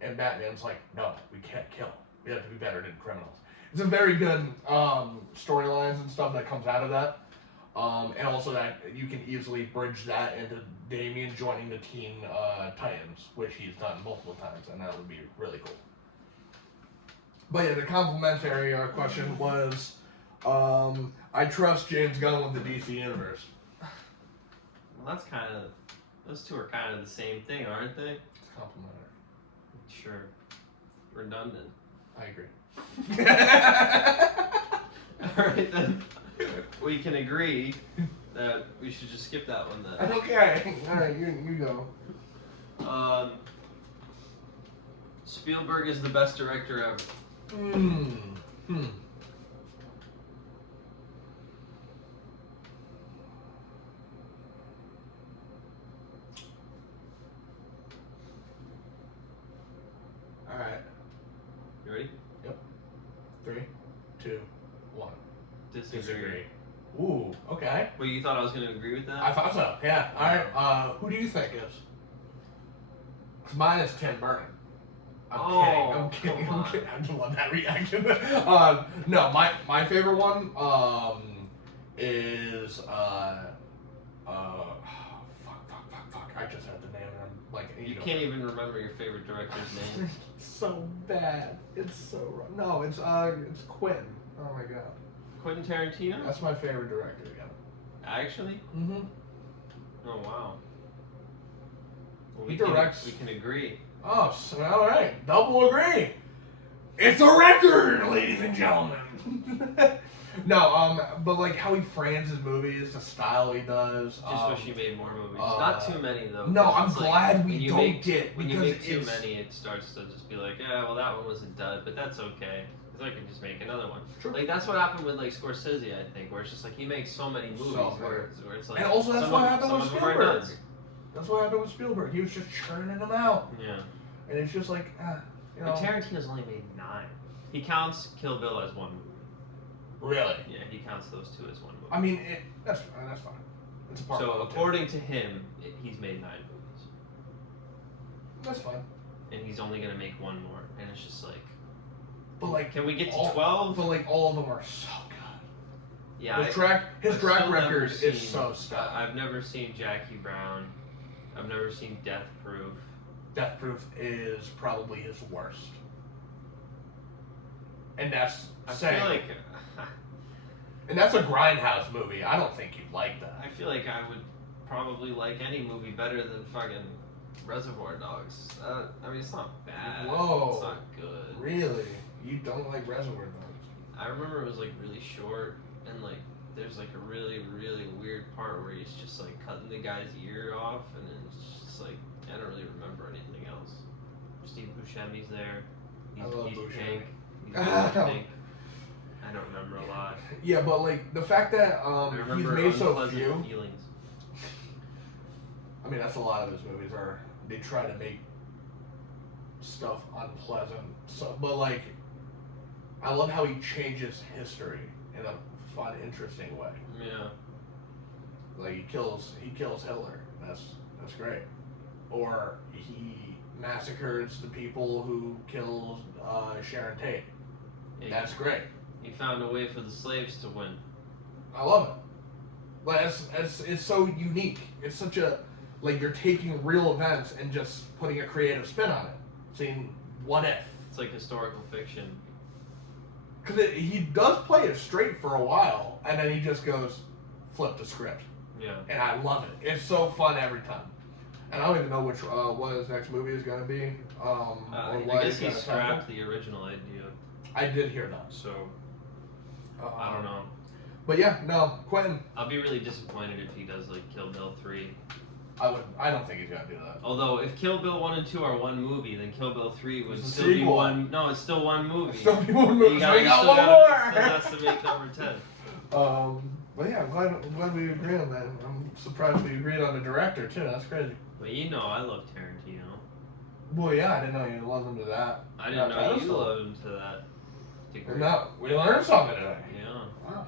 and Batman's like, no, we can't kill. We have to be better than criminals. It's a very good storylines and stuff that comes out of that, and also that you can easily bridge that into Damian joining the Teen Titans, which he's done multiple times, and that would be really cool. But yeah, the complimentary question was, I trust James Gunn with the DC universe. Well, those two are kind of the same thing, aren't they? It's complimentary. Sure. Redundant. I agree. Alright then. We can agree that we should just skip that one then. Okay. Alright, you go. Spielberg is the best director ever. Alright. You ready? Yep. 3, 2, 1. Disagree. Ooh, okay. Well, you thought I was going to agree with that? I thought so, yeah. Alright, who do you think is? 'Cause mine is Tim Burton. I'm kidding. I just love that reaction. No, my favorite one is fuck. I just had the name and I'm like, you can't even remember your favorite director's name. So bad. It's so wrong. No, it's Quentin. Oh my god. Quentin Tarantino? That's my favorite director. Yeah. Actually? Mm-hmm. Oh wow. Well, He directs. We can agree. Oh, so, all right. Double agree. It's a record, ladies and gentlemen. No, but like how he frames his movies, the style he does. Just wish he made more movies. Not too many though. No, I'm it's glad we when you don't make get when you because make too it's many, it starts to just be like, yeah, well that one was a dud, but that's okay. Because I can just make another one. True. Like that's what happened with like Scorsese, I think, where it's just like he makes so many movies where it's like. And also that's what happened with some of them are Spielberg. duds. That's what happened with Spielberg. He was just churning them out, Yeah. and it's just like, you know. But Tarantino's only made 9. He counts Kill Bill as one movie. Really? Yeah, he counts those 2 as one movie. I mean, that's fine. That's fine. It's a part So of it. according to him, he's made 9 movies, That's fine. and he's only gonna make 1 more, and it's just like. But like, Can we get to 12? But like, all of them are so good. Yeah. His I've track still never record seen- is so stellar. I've never seen Jackie Brown. I've never seen Death Proof. Death Proof is probably his worst. And that's I saying. feel like. And that's a Grindhouse movie. I don't think you'd like that. I feel like I would probably like any movie better than fucking Reservoir Dogs. I mean, it's not bad. Whoa. It's not good. Really? You don't like Reservoir Dogs? I remember it was like really short, and like there's like a really really weird part where he's just like cutting the guy's ear off, and then it's just like I don't really remember anything else. Steve Buscemi's there. I love he's Buscemi. pink. He's really pink. I don't remember a lot. Yeah, but like the fact that I he's remember made so Unpleasant few. Feelings. I mean, that's a lot of his movies are. They try to make stuff unpleasant. So, but like, I love how he changes history in a fun, interesting way. Yeah. Like he kills Hitler. That's great. Or he massacres the people who killed Sharon Tate. Yeah, That's great. He found a way for the slaves to win. I love it. Like it's so unique. It's such a like you're taking real events and just putting a creative spin on it. Saying what if? It's like historical fiction. Because he does play it straight for a while, and then he just goes flip the script. Yeah. And I love it. It's so fun every time. And I don't even know what his next movie is gonna be. Or I what guess he's he gonna scrapped tackle. the original idea, I did hear that. so I don't know. But yeah, no, Quentin. I'll be really disappointed if he does like Kill Bill 3. I don't think he's gonna do that. Although if Kill Bill 1 and 2 are one movie, then Kill Bill 3 would It's a still be sequel. one. No, it's still one movie. Still be one movie. You So we got still one gotta- more. Still has to make number 10. But yeah, I'm glad we agree on that. I'm surprised we agreed on the director too. That's crazy. But you know, I love Tarantino. Well, yeah, I didn't know you loved him to that. I didn't that know you pedestal. loved him to that degree. No, we learned something today. Yeah. Wow.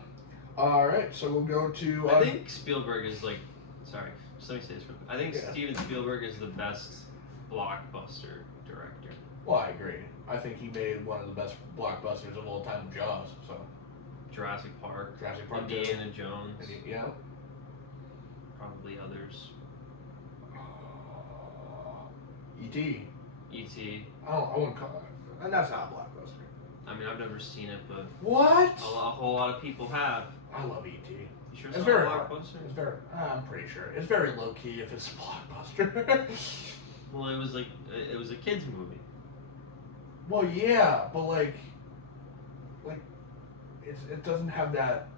All right, so we'll go to. I think Spielberg is like, sorry, just let me say this real quick. I think Yeah. Steven Spielberg is the best blockbuster director. Well, I agree. I think he made one of the best blockbusters of all time, Jaws. So Jurassic Park, Jurassic Park, Indiana Jones, yeah. probably others. E.T. E.T. I wouldn't call it, and that's not a blockbuster. I mean, I've never seen it, but What? a whole lot of people have. I love E.T. You sure It's it's very not a hard. blockbuster? It's very. I'm pretty sure it's very low key if it's a blockbuster. Well, it was it was a kids movie. Well, yeah, but like it doesn't have that,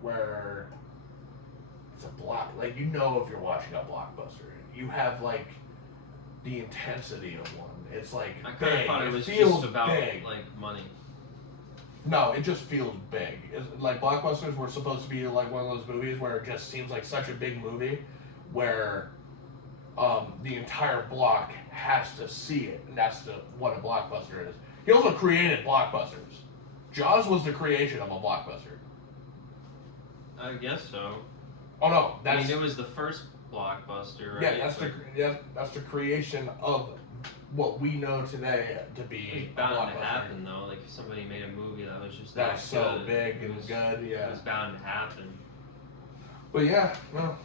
where it's a block. Like if you're watching a blockbuster, you have like the intensity of one. It's like I kind big. of thought it was feels just about big. like money. No, it just feels big. Like blockbusters were supposed to be like one of those movies where it just seems like such a big movie, where the entire block has to see it, and that's what a blockbuster is. He also created blockbusters. Jaws was the creation of a blockbuster. I guess so. Oh no, I mean, it was the first blockbuster, right? yeah, that's the creation of what we know today to It be was a bound to blockbuster. happen though. Like if somebody made a movie that was just That's so good, big it and was, good, It yeah. was bound to happen. But yeah, no,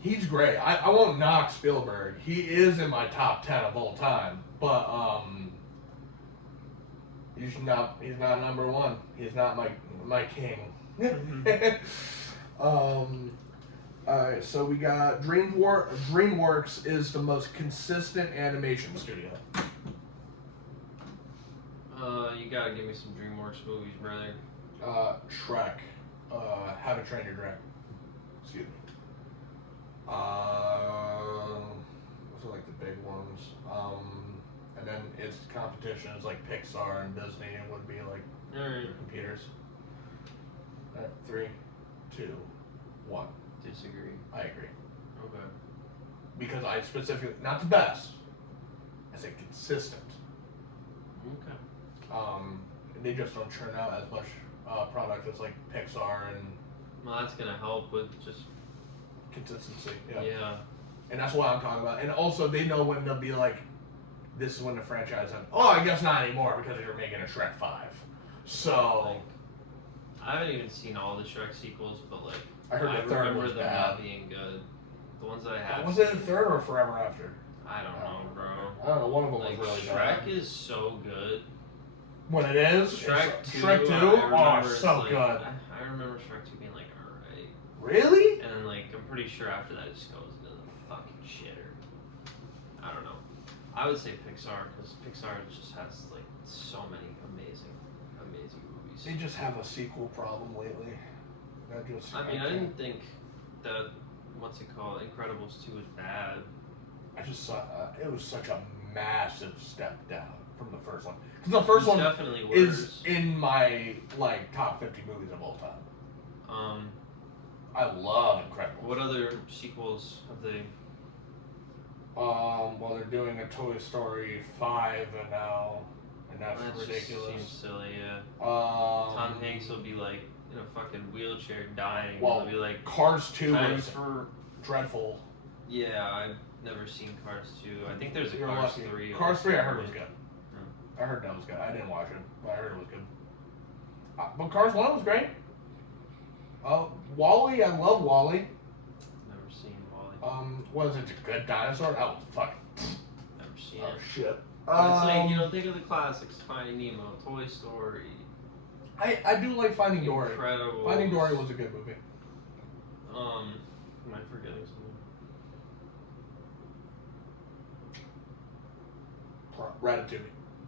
he's great. I won't knock Spielberg. He is in my top 10 of all time. But He's not number one. He's not my king. Alright, so we got DreamWorks is the most consistent animation studio. You gotta give me some DreamWorks movies, brother. Shrek. How to Train Your Dragon. Excuse me. Those are like the big ones. And then its competition is like Pixar and Disney. It would be like computers. Alright, 3, 2, 1. Disagree. I agree. Okay. Because I specifically, not the best, I say consistent. Okay. They just don't churn out as much product as like Pixar and. Well, that's gonna help with just Consistency. Yeah. And that's what I'm talking about. And also, they know when they'll be like, this is when the franchise ends. Oh, I guess not anymore because you're making a Shrek 5. So. Like, I haven't even seen all the Shrek sequels, but like, I heard the third remember was them bad. not being good. The ones that I have. Was it the third or Forever After? I don't know, bro. I don't know. One of them Like, was really Shrek bad. is so good. When it is? Shrek 2. Shrek 2? I Oh, so like, good. I remember Shrek 2 being like, alright. Really? And then, like, I'm pretty sure after that it just goes into the fucking shitter. I don't know. I would say Pixar, because Pixar just has, like, so many amazing movies. They just have a sequel problem lately. I mean, I didn't think that, what's it called, Incredibles 2 was bad. I just saw, it was such a massive step down from the first one. Because the first one definitely is in my, like, top 50 movies of all time. I love Incredibles. What other sequels have they? Well, they're doing a Toy Story 5 now, and that's ridiculous. Seems silly, yeah. Tom Tom Hanks will be like in a fucking wheelchair dying. Well, He'll be like, Cars 2 time was for. dreadful. Yeah, I've never seen Cars 2. I think there's a You're Cars lucky. 3. Cars 3 I heard also. was good. I heard that was good. I didn't watch it, but I heard it was good. But Cars 1 was great. Wall-E, I love Wall-E. Never seen Wall-E. Was it a good dinosaur? That was fucking. Never seen Oh it. shit. But it's like, you know, think of the classics: Finding Nemo, Toy Story. I do like Finding Dory. Incredibles. Finding Dory was a good movie. Am I forgetting something?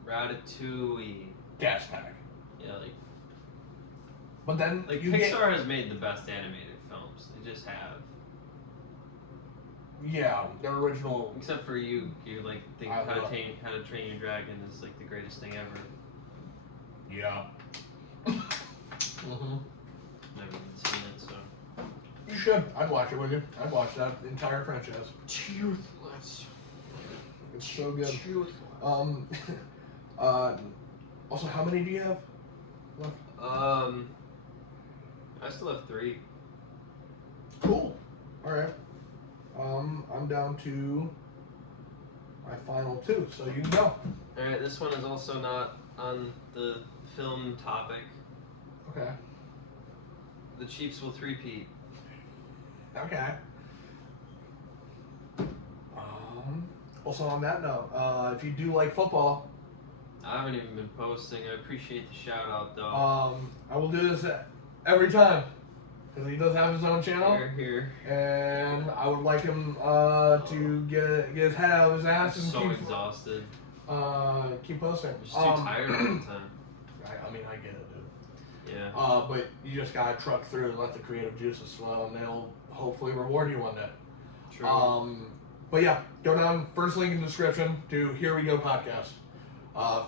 Ratatouille. Gas Pack. Yeah, like But then you Pixar has made the best animated films. They just have. Yeah, the original. Except for you like think I How to love- Train Your Dragon is like the greatest thing ever. Yeah. Never even seen it, so. You should. I'd watch it with you. I'd watch that entire franchise. Toothless. It's so good. Toothless. Also, how many do you have left? I still have 3. Cool. All right. I'm down to my final 2, so you can go. Alright, this one is also not on the film topic. Okay. The Chiefs will 3-peat. Okay. Also on that note, if you do like football, I haven't even been posting. I appreciate the shout out though. I will do this every time because he does have his own channel, Here. and I would like him to get his head out of his I'm ass and so exhausted. keep posting. I'm just too tired all the time. I mean, I get it, dude. Yeah. But you just gotta truck through and let the creative juices flow, and they'll hopefully reward you one day. True. But yeah, go down, first link in the description to Here We Go podcast.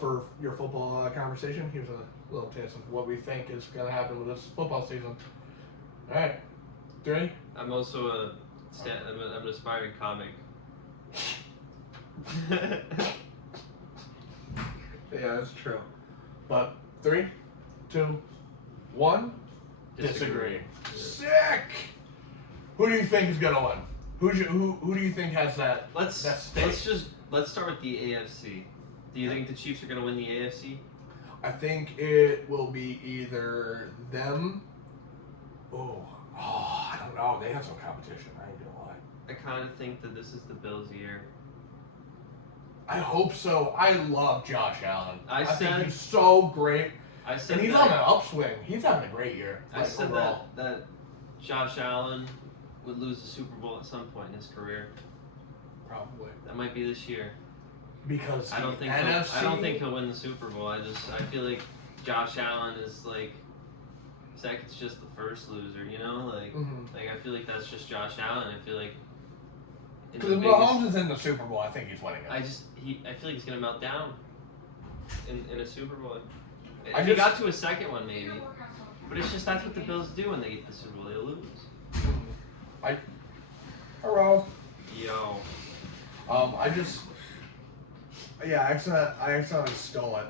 For your football conversation, here's a little taste of what we think is going to happen with this football season. All right, 3. I'm also I'm an aspiring comic. Yeah, that's true. But 3, 2, 1. Disagree. Sick. Who do you think is going to win? Who do you think has that? Let's stake? let's start with the AFC. Do you think the Chiefs are going to win the AFC? I think it will be either them. I don't know. They have some competition. I ain't gonna lie. I kind of think that this is the Bills' year. I hope so. I love Josh Allen. I think said- he's so great. I said And he's that, on an upswing. He's having a great year. I like, said overall. that Josh Allen would lose the Super Bowl at some point in his career. Probably. That might be this year. Because I don't think he'll win the Super Bowl. I feel like Josh Allen is like second's just the first loser, you know? Like I feel like that's just Josh Allen. I feel like because if Mahomes is in the Super Bowl, I think he's winning it. I feel like he's gonna melt down in a Super Bowl. I If he just- got to a second one maybe. But it's just that's what the Bills do when they get the Super Bowl. They lose. Hello. Yo. I accidentally stole it.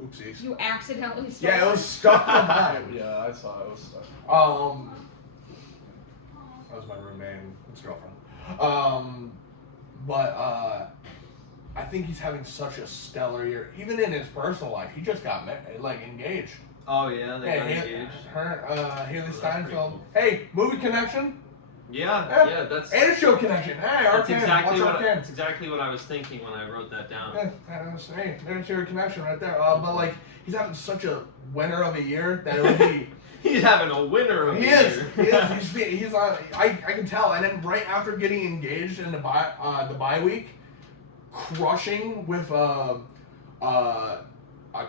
Oopsies. You accidentally stole Yeah, it was stuck in mine. Yeah, I saw it was stuck. That was my roommate and his girlfriend. But I think he's having such a stellar year. Even in his personal life, he just got engaged. Oh yeah, they got engaged. Haley that's Steinfeld. pretty cool. Hey, movie connection Yeah, that's and a show connection. Hey, that's Arcane. exactly Watch what Arcane. that's exactly what I was thinking when I wrote that down. Hey, there's your connection right there. But like, he's having such a winner of a year that it would be. He's having a winner of He the is. year. He's on. I can tell. And then right after getting engaged in the bye week, crushing with a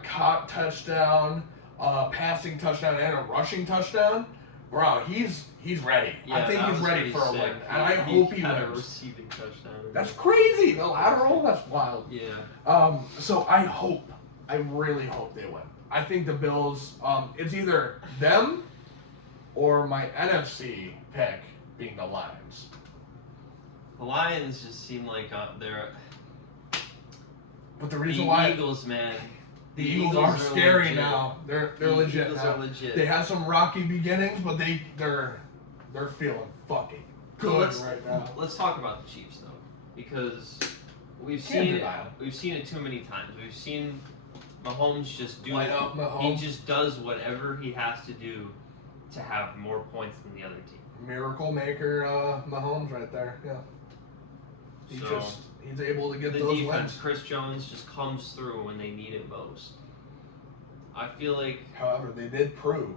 caught touchdown, a passing touchdown, and a rushing touchdown. Bro, he's ready. Yeah, I think that he's was ready pretty for a sick. win, and I hope he had a wins. receiving touchdown. That's crazy. The lateral. That's wild. Yeah. So I really hope they win. I think the Bills, it's either them or my NFC pick being the Lions. The Lions just seem like they're But the the reason why Eagles, man. the Eagles are scary legit. now. They're The legit Eagles now. are legit. They had some rocky beginnings, but they're feeling fucking good right now. Let's talk about the Chiefs though, because we've Can't seen it. deny 'em. We've seen it too many times. We've seen Mahomes just do Light it. up Mahomes. He just does whatever he has to do to have more points than the other team. Miracle maker Mahomes right there. Yeah. So, He's able to get the those defense, wins. Chris Jones just comes through when they need it most. I feel like However, they did prove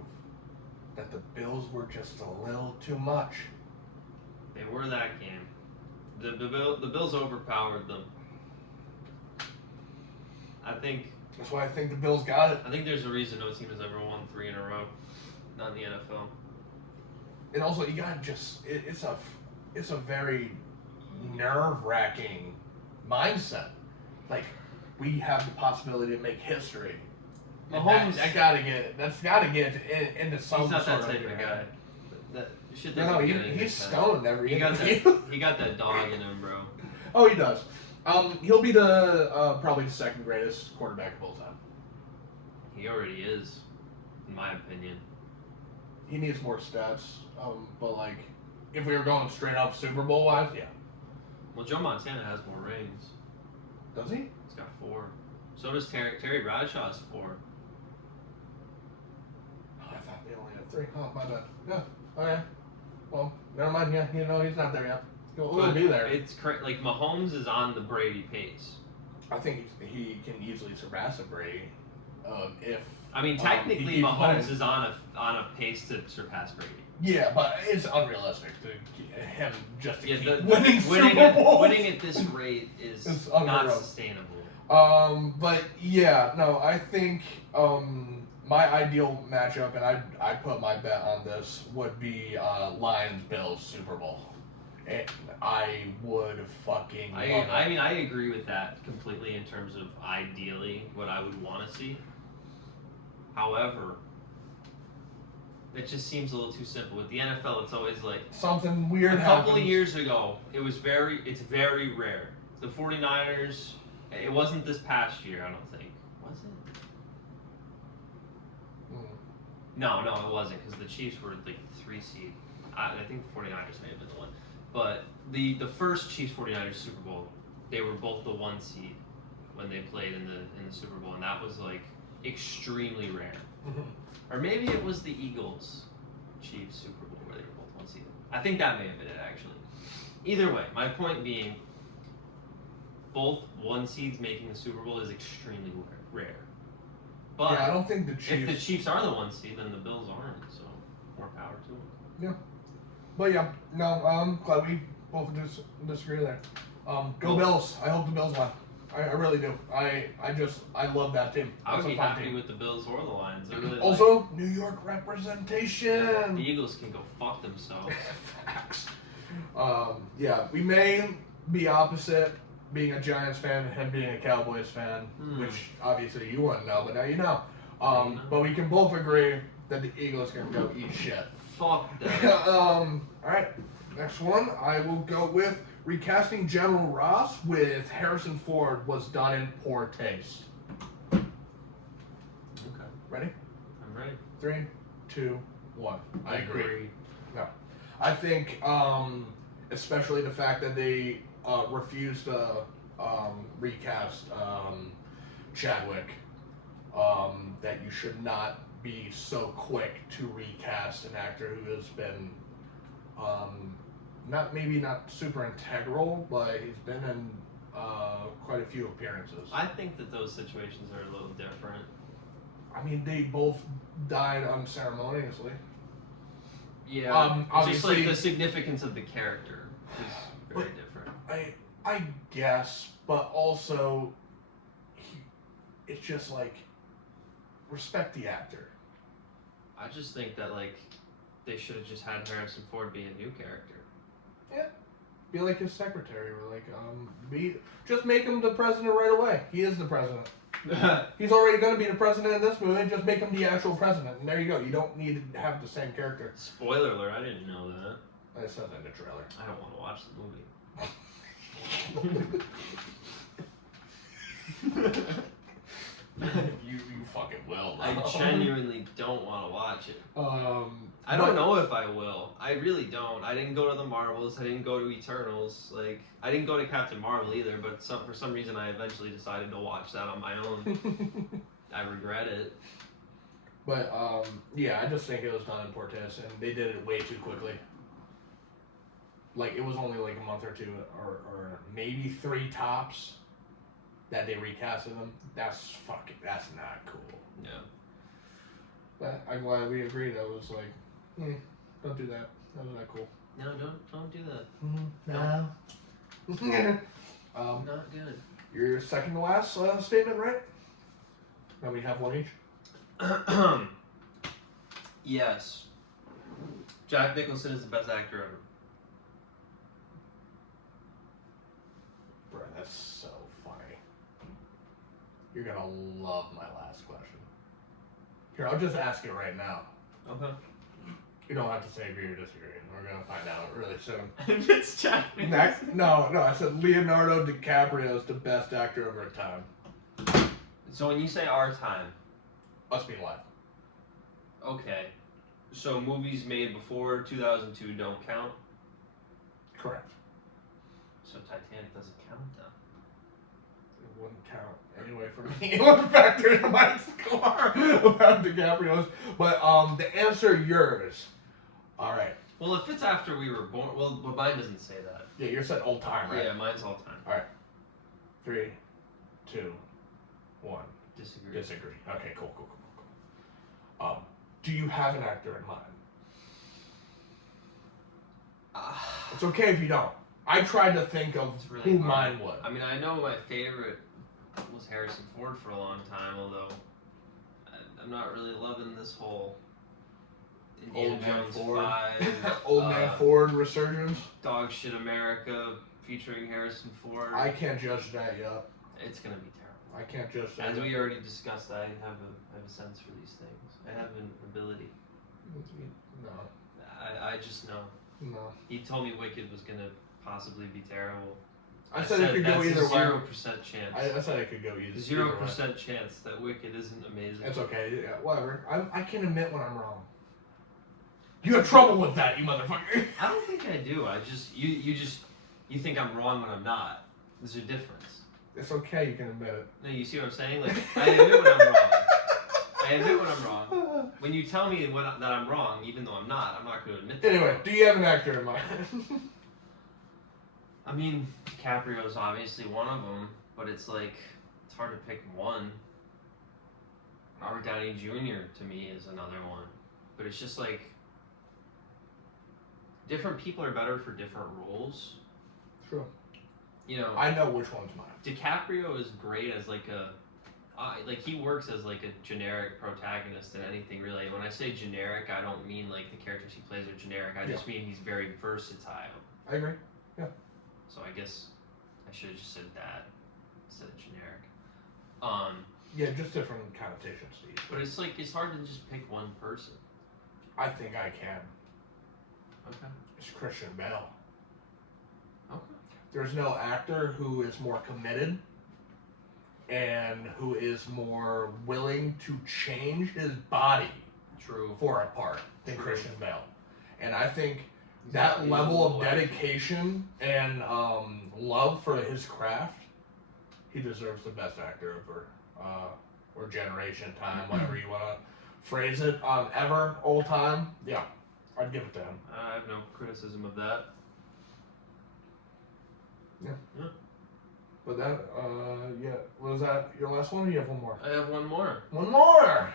that the Bills were just a little too much. they were that game. The Bills overpowered them. I think That's why I think the Bills got it. there's a reason no team has ever won 3 in a row, not in the NFL. And also, you gotta it's a very nerve-wracking mindset. Like, we have the possibility to make history. And Mahomes, that's gotta get into some he's not sort that type your of head. guy. That shit No, doesn't get in he's his head. stoned every He got interview. he got that dog in him, bro. Oh, he does. He'll be the probably the second greatest quarterback of all time. He already is, in my opinion. He needs more stats, but like, if we were going straight up Super Bowl wise, yeah. Well, Joe Montana has more rings. Does he? He's got 4. So does Terry Bradshaw has 4. Oh, I thought they only had 3. Oh, my bad. Yeah. Okay. Well, never mind. Yeah, he's not there yet. He'll be there. It's like Mahomes is on the Brady pace. I think he can easily surpass a Brady. If I mean, he technically, keeps Mahomes winning. is on a pace to surpass Brady. Yeah, but it's unrealistic to him just to Yeah, keep winning Super Bowls. winning at this rate is It's not unreal. sustainable. But yeah, no, I think my ideal matchup, and I'd put my bet on this, would be Lions Bills Super Bowl. And I would fucking love it. I mean, I agree with that completely in terms of ideally what I would want to see. However, it just seems a little too simple. With the NFL, it's always like Something weird a couple happens. of years ago, it's very rare. The 49ers, it wasn't this past year, I don't think. Was it? No, it wasn't, because the Chiefs were like the 3 seed. I think the 49ers may have been the one. But the first Chiefs 49ers Super Bowl, they were both the 1 seed when they played in the Super Bowl, and that was like extremely rare. Or maybe it was the Eagles Chiefs Super Bowl where they were both 1 seed. I think that may have been it actually. Either way, my point being, both 1 seeds making the Super Bowl is extremely rare. But yeah, I don't think the if Chiefs. the Chiefs are the 1 seed, then the Bills aren't. So more power to them. But yeah, no, glad we both disagree there. Go Bills. I hope the Bills win. I really do. I love that team. I would That's be a fun happy team. with the Bills or the Lions. I really Also, New York representation. the Eagles can go fuck themselves. Facts. Yeah, we may be opposite, being a Giants fan and him being a Cowboys fan, which obviously you wouldn't know, but now you know. But we can both agree that the Eagles can go eat shit. Fuck them. Alright, next one. I will go with recasting General Ross with Harrison Ford was done in poor taste. Okay. Ready? I'm ready. 3, 2, 1. I agree. No. I think, especially the fact that they refused to recast Chadwick, that you should not be so quick to recast an actor who has been not super integral, but he's been in quite a few appearances. I think that those situations are a little different. I mean, they both died unceremoniously. Yeah. It's just obviously, like the significance of the character is very different. I guess, but also, it's just like, respect the actor. I just think that like they should have just had Harrison Ford be a new character. Yeah. Be like his secretary, or like, just make him the president right away. He is the president. He's already going to be the president in this movie. Just make him the actual president, and there you go. You don't need to have the same character. Spoiler alert! I didn't know that. It says in the trailer. I don't want to watch the movie. you fucking will. Though. I genuinely don't want to watch it. I but- don't know if I will. I really don't. I didn't go to the Marvels. I didn't go to Eternals. Like I didn't go to Captain Marvel either. But for some reason, I eventually decided to watch that on my own. I regret it. But yeah, I just think it was done in poor taste, and they did it way too quickly. Like it was only like a month or two, or maybe 3 tops, that they recasted them. That's not cool. Yeah. But I'm glad we agreed. I was like, don't do that. That was not cool. No, don't do that. No. Not good. Your second to last statement, right? Now we have one each. Yes. Jack Nicholson is the best actor ever. Bro, that's so funny. You're gonna love my last question. Here, I'll just ask it right now. Okay. You don't have to say agree or disagree. We're gonna find out really soon. It's Jack Nicholson. No, I said Leonardo DiCaprio is the best actor of our time. So when you say our time, Us being alive. okay. So movies made before 2002 don't count? Correct. So Titanic doesn't count then? It wouldn't count anyway for me. It wouldn't factor into my score about DiCaprio's. But the answer yours. All right. Well, if it's after we were born, well, but mine doesn't say that. Yeah, you said old time, right? Yeah, mine's all time. All right. 3, 2, 1. Disagree. Disagree. Okay, cool. Do you have an actor in mind? It's okay if you don't. I tried to think of It's really who hard. mine was. I mean, I know my favorite was Harrison Ford for a long time, although I'm not really loving this whole Indiana Old Man Jones Ford. 5, Old Man Ford resurgence. Dog Shit America featuring Harrison Ford. I can't judge that yet. It's gonna be terrible. I can't judge that. As yet. we already discussed, I have a sense for these things. I have an ability. No. I just know. No. He told me Wicked was gonna possibly be terrible. I said it could go that's either a way. 0% chance. I said it could go either. 0% chance that Wicked isn't amazing. It's okay. Yeah, whatever. I can admit when I'm wrong. You have trouble with that, you motherfucker. I don't think I do. I just you think I'm wrong when I'm not. There's a difference. It's okay. You can admit it. No, you see what I'm saying? Like I admit when I'm wrong. I admit when I'm wrong. When you tell me that I'm wrong, even though I'm not going to admit that. Anyway, do you have an actor in mind? I mean, DiCaprio's obviously one of them, but it's like it's hard to pick one. Robert Downey Jr. to me is another one, but it's just like different people are better for different roles. True. You know, I know which one's mine. DiCaprio is great as like a, like he works as like a generic protagonist in anything really. When I say generic, I don't mean like the characters he plays are generic. I just mean he's very versatile. I agree. Yeah. So I guess I should have just said that instead of generic. Yeah, just different connotations to each. But it's like it's hard to just pick one person. I think I can. Okay. It's Christian Bale. Okay. There's no actor who is more committed and who is more willing to change his body True. for a part than True. Christian Bale. And I think that level of dedication and love for his craft, he deserves the best actor over or generation, time, whatever you want to phrase it, ever, all time. Yeah, I'd give it to him. I have no criticism of that. But that, yeah, was that your last one or you have one more? I have one more. One more!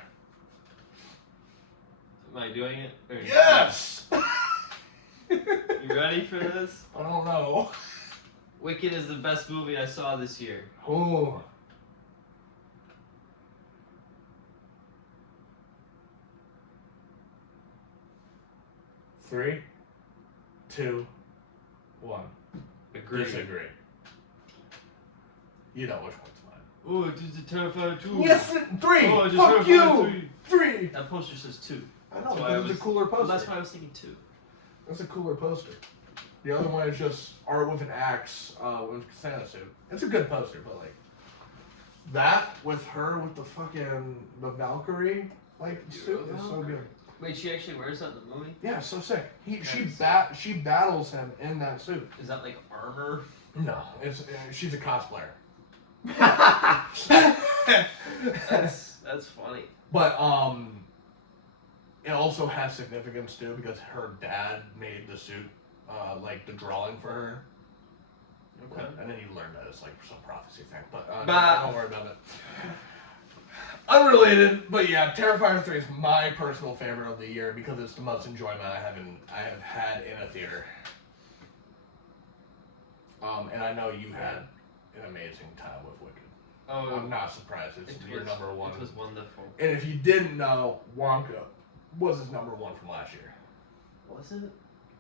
Am I doing it? Or- Yes! You ready for this? I don't know. Wicked is the best movie I saw this year. Oh. Three, two, one. Agree. Disagree. You know which one's mine. Oh, it is the Terrifier 2. Yes, three! Oh, it's Fuck Terrifier you! 3. Three! That poster says 2. I know, That's why because it's a cooler Well, poster. that's why I was thinking 2. That's a cooler poster. The other one is just art with an axe with a Santa suit. It's a good poster, but like that with her with the fucking the Valkyrie like suit is so good. Wait, she actually wears that in the movie? Yeah, so sick. She Yes. battles him in that suit. Is that like armor? No, it's she's a cosplayer. That's funny. But it also has significance too because her dad made the suit, like the drawing for her. Okay. And then you learn that it's like some prophecy thing, but Bah. don't worry about it. Unrelated, but yeah, Terrifier 3 is my personal favorite of the year because it's the most enjoyment I have had in a theater. And I know you had an amazing time with Wicked. Oh, I'm not surprised. It's your number one. It was wonderful. And if you didn't know, Wonka was his number one from last year. Was it?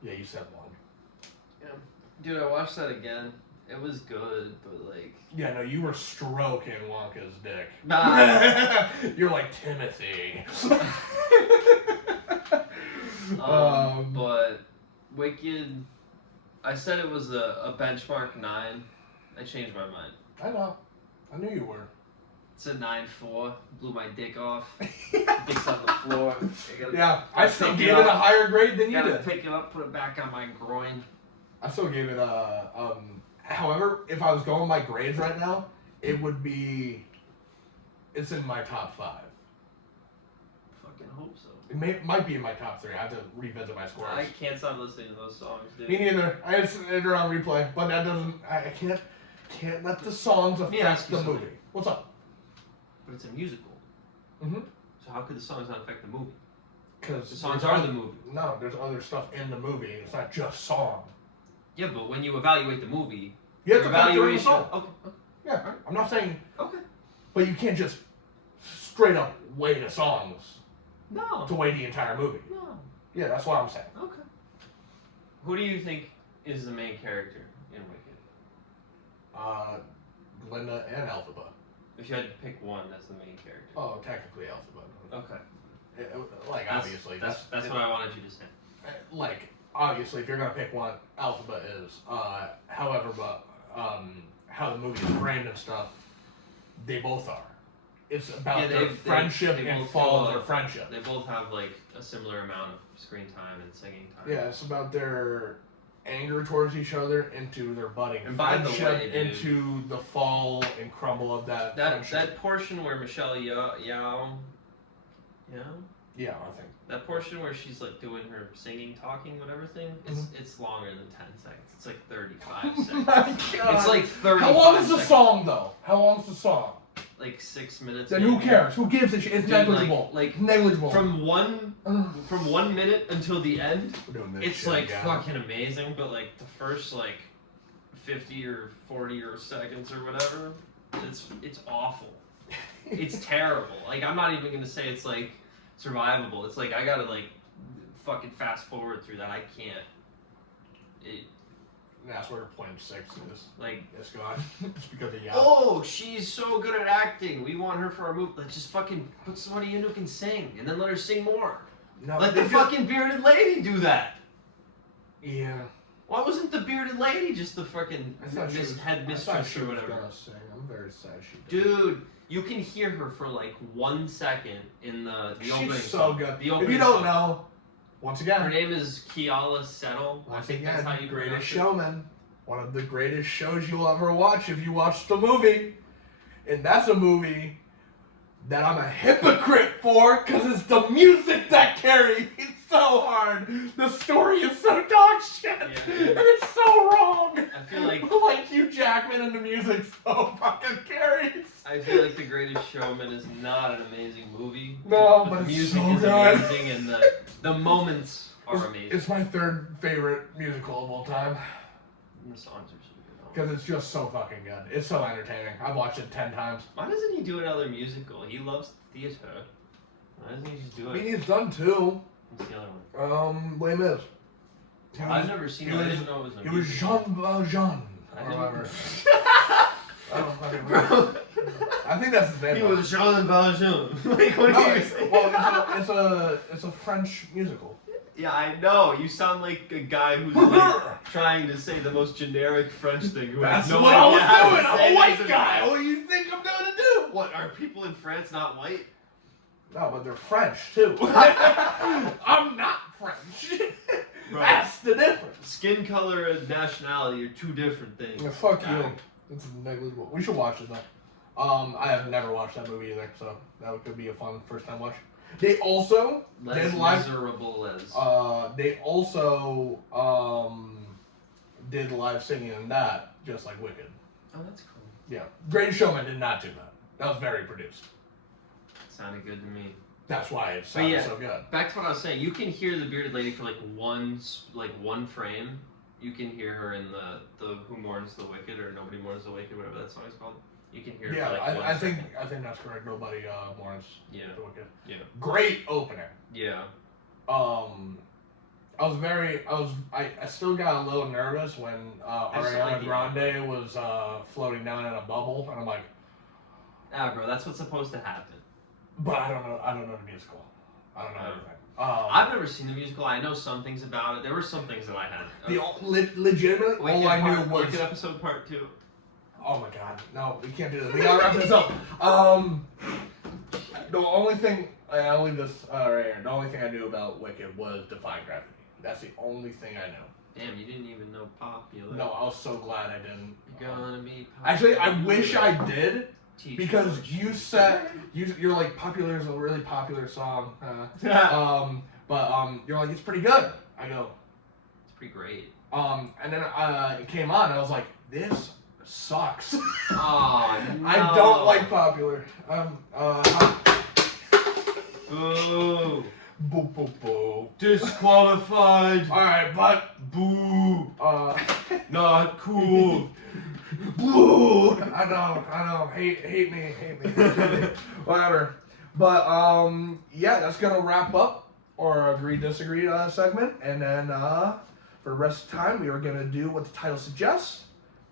Yeah, you said one. Yeah. Dude, I watched that again. It was good, but like. Yeah, no, you were stroking Wonka's dick. Nah. You're like Timothy. But Wicked, I said it was a benchmark 9. I changed my mind. I know. I knew you were. It's a 9.4. Blew my dick off. Dick's on the floor. Yeah, I still pick gave it it a up. higher grade than you Gotta did. pick it up, put it back on my groin. I still gave it however, if I was going by grades right now, it would be, it's in my top 5. Fucking hope so. It might be in my top 3. I have to revisit my scores. I can't stop listening to those songs, dude. Me neither. I had it on replay, but that doesn't, I can't let the songs Let me affect ask you the something. movie. What's up? But it's a musical. Mm-hmm. So how could the songs not affect the movie? Because The songs are the movie. No, there's other stuff in the movie. It's not just song. Yeah, but when you evaluate the movie, You have your to factor in the evaluation. song. Okay. Yeah, I'm not saying, Okay. but you can't just straight up weigh the songs No. to weigh the entire movie. No. Yeah, that's what I'm saying. Okay. Who do you think is the main character in Wicked? Glinda and Elphaba. If you had to pick one, that's the main character. Oh, technically Elphaba. Okay. Like, obviously. That's what I wanted you to say. Like, obviously, if you're going to pick one, Elphaba is. However, but how the movie is framed and stuff, they both are. It's about their friendship they and both fall of go their friendship. They both have like a similar amount of screen time and singing time. Yeah, it's about their anger towards each other into their budding And by the friendship, way, dude, into the fall and crumble of that friendship. That portion where Michelle Yeoh, Yeah, I think. That portion where she's like doing her singing, talking, whatever thing, it's longer than 10 seconds. It's like 35 seconds. My God. It's like 35 How long is the seconds. song, though? How long's the song? Like 6 minutes. Then who cares? Who gives a shit? It's Dude, negligible. Like negligible. From 1 minute until the end, We're doing this it's shit like again. fucking amazing. But like the first like 50 or 40 or seconds or whatever, it's awful. It's terrible. Like I'm not even gonna say it's like survivable. It's like I gotta like fucking fast forward through that. I can't. That's where 0.6 is. Like It's gone. It's because of oh, she's so good at acting. We want her for our movie. Let's just fucking put somebody in who can sing, and then let her sing more. No, Let the fucking bearded lady do that. Yeah. Why wasn't the bearded lady just the fucking head I mistress thought she or was whatever? gonna sing. I'm very sad she did. Dude, you can hear her for like 1 second in the opening She's so song. good. The If opening you don't song. know, once again, Her name is Keala Settle. once I think again, that's how you Greatest pronounce it. Showman. One of the greatest shows you'll ever watch if you watch the movie. And that's a movie that I'm a hypocrite for because it's the music that carries it so hard. The story is so dog shit. Yeah. And it's so wrong. I feel like Hugh Jackman and the music so fucking carries. I feel like The Greatest Showman is not an amazing movie. No, the but it's music so is good. amazing and the moments are amazing. It's my third favorite musical of all time. And the songs are so good. Because it's just so fucking good. It's so entertaining. I've watched it 10 times. Why doesn't he do another musical? He loves theater. Why doesn't he just do I mean, it? he's done two. What's the other one? Les Mis. I've never seen it. I didn't know it was a It was musical. Jean Valjean. I Or didn't- whatever. I don't fucking know. Bro, I think that's his name. he though. was Jean Valjean. Like, what No, are you it's, saying? well, it's a French musical. Yeah, I know. You sound like a guy who's like trying to say the most generic French thing. Who That's has no what I idea how was to doing. say A white this. guy. What do you think I'm going to do? What, are people in France not white? No, but they're French too. I'm not French. Bro. That's the difference. Skin color and nationality are two different things. Yeah, fuck Guy. you. It's negligible. We should watch it though. I have never watched that movie either, so that could be a fun first time watch. They also Less did live. miserable as. They also did live singing in that, just like Wicked. Oh, that's cool. Yeah, Greatest Showman did not do that. That was very produced. Sounded good to me. That's why it But sounded yeah. so good. Back to what I was saying. You can hear the bearded lady for like one frame. You can hear her in the Who Mourns the Wicked or Nobody Mourns the Wicked, whatever that song is called. You can hear. Yeah, her for like I 1 think second. that's correct. Nobody mourns Yeah. the Wicked. Yeah. Great opening. Yeah. I still got a little nervous when Ariana Grande was floating down in a bubble, and I'm like, Ah, bro, that's what's supposed to happen. but I don't know the musical. I don't know Oh. everything. I've never seen the musical. I know some things about it. There were some things that I had. Legitimate. All I knew was. Wicked episode part 2. Oh my god, no, we can't do this. We gotta wrap this up. The only thing I'll leave this right here. The only thing I knew about Wicked was Defying Gravity. That's the only thing I knew. Damn, you didn't even know Popular. No, I was so glad I didn't. You're gonna be popular. Actually, I wish I did. Teach Because you. you said you're like Popular is a really popular song, but you're like it's pretty good. I go, It's pretty great. and then it came on. And I was like, this sucks. Oh, no. I don't like Popular. Boo. Boo boo boo. Disqualified. All right, but Boo. not cool. Boo. I know. Hate me. Whatever. But yeah, that's gonna wrap up our agree disagree segment, and then for the rest of the time we are gonna do what the title suggests.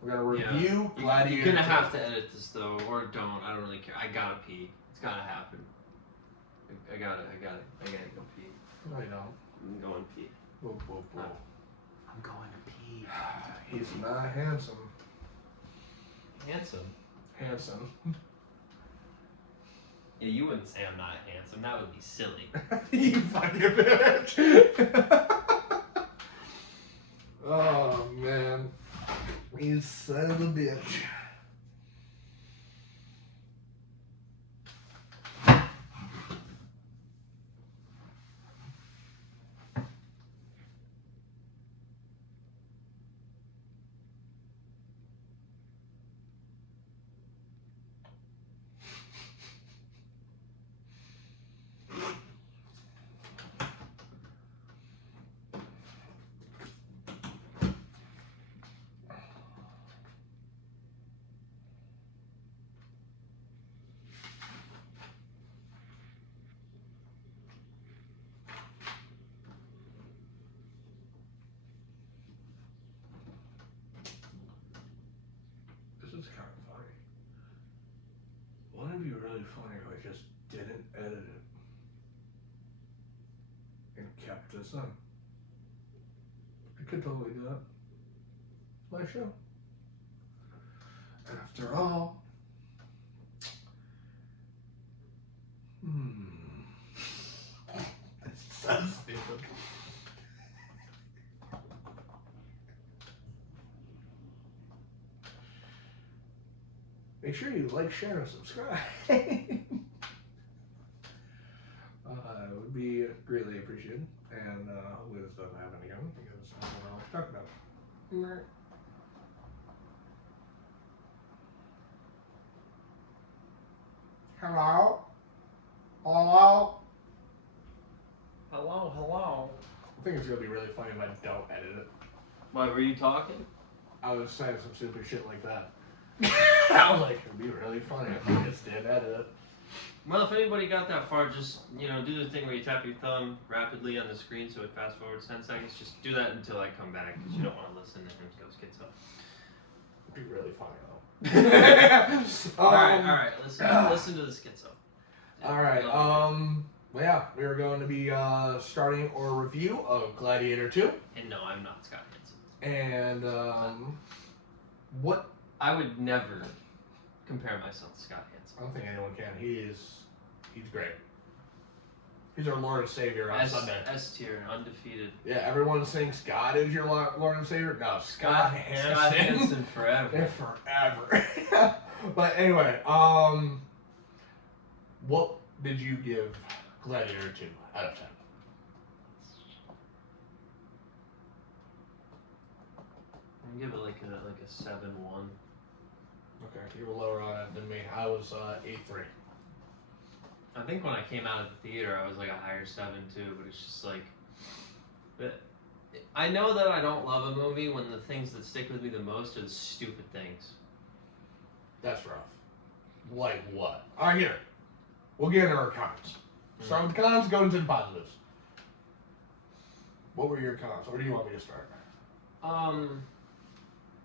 We're gonna review Gladiator. You're gonna have to edit this though, or don't. I don't really care. I gotta pee. It's gotta happen. I gotta go pee. No, you don't. I'm going pee. Boo, boo, boo. I'm going to pee. He's not handsome. Handsome. Yeah, you wouldn't say I'm not handsome. That would be silly. You fucking bitch. Oh man. You son of a bitch. just didn't edit it and kept this in. I could totally do that. It's my show. After all, That's so stupid. Make sure you like, share, and subscribe. It would be greatly appreciated. And hopefully this doesn't happen again because I don't know what to talk about. Hello? Hello? Hello, hello. I think it's going to be really funny if I don't edit it. Why were you talking? I was saying some stupid shit like that. I was like, it would be really funny if I just did edit it. Well, if anybody got that far, just, do the thing where you tap your thumb rapidly on the screen so it fast forwards 10 seconds. Just do that until I come back because you don't want to listen to him go schizo. It'd be really funny though. Alright, listen to the schizo. Alright, well, yeah, we are going to be starting our review of Gladiator 2. And no, I'm not Scott Hansen. And, what? I would never compare myself to Scott Hansen. I don't think anyone can. He's great. He's our Lord and Savior on Sunday. S tier, undefeated. Yeah, everyone's saying Scott is your Lord and Savior. No, Scott Hansen. Scott Hansen forever. Yeah, forever. But anyway, what did you give Gladiator 2 out of 10? I'll give it like a 7-1. Okay, you were lower on it than me. I was 8.3. I think when I came out of the theater, I was like a higher 7 too, but it's just like, I know that I don't love a movie when the things that stick with me the most are the stupid things. That's rough. Like what? Alright, here. We'll get into our cons. Start with the cons, go into the positives. What were your cons? Where do you want me to start?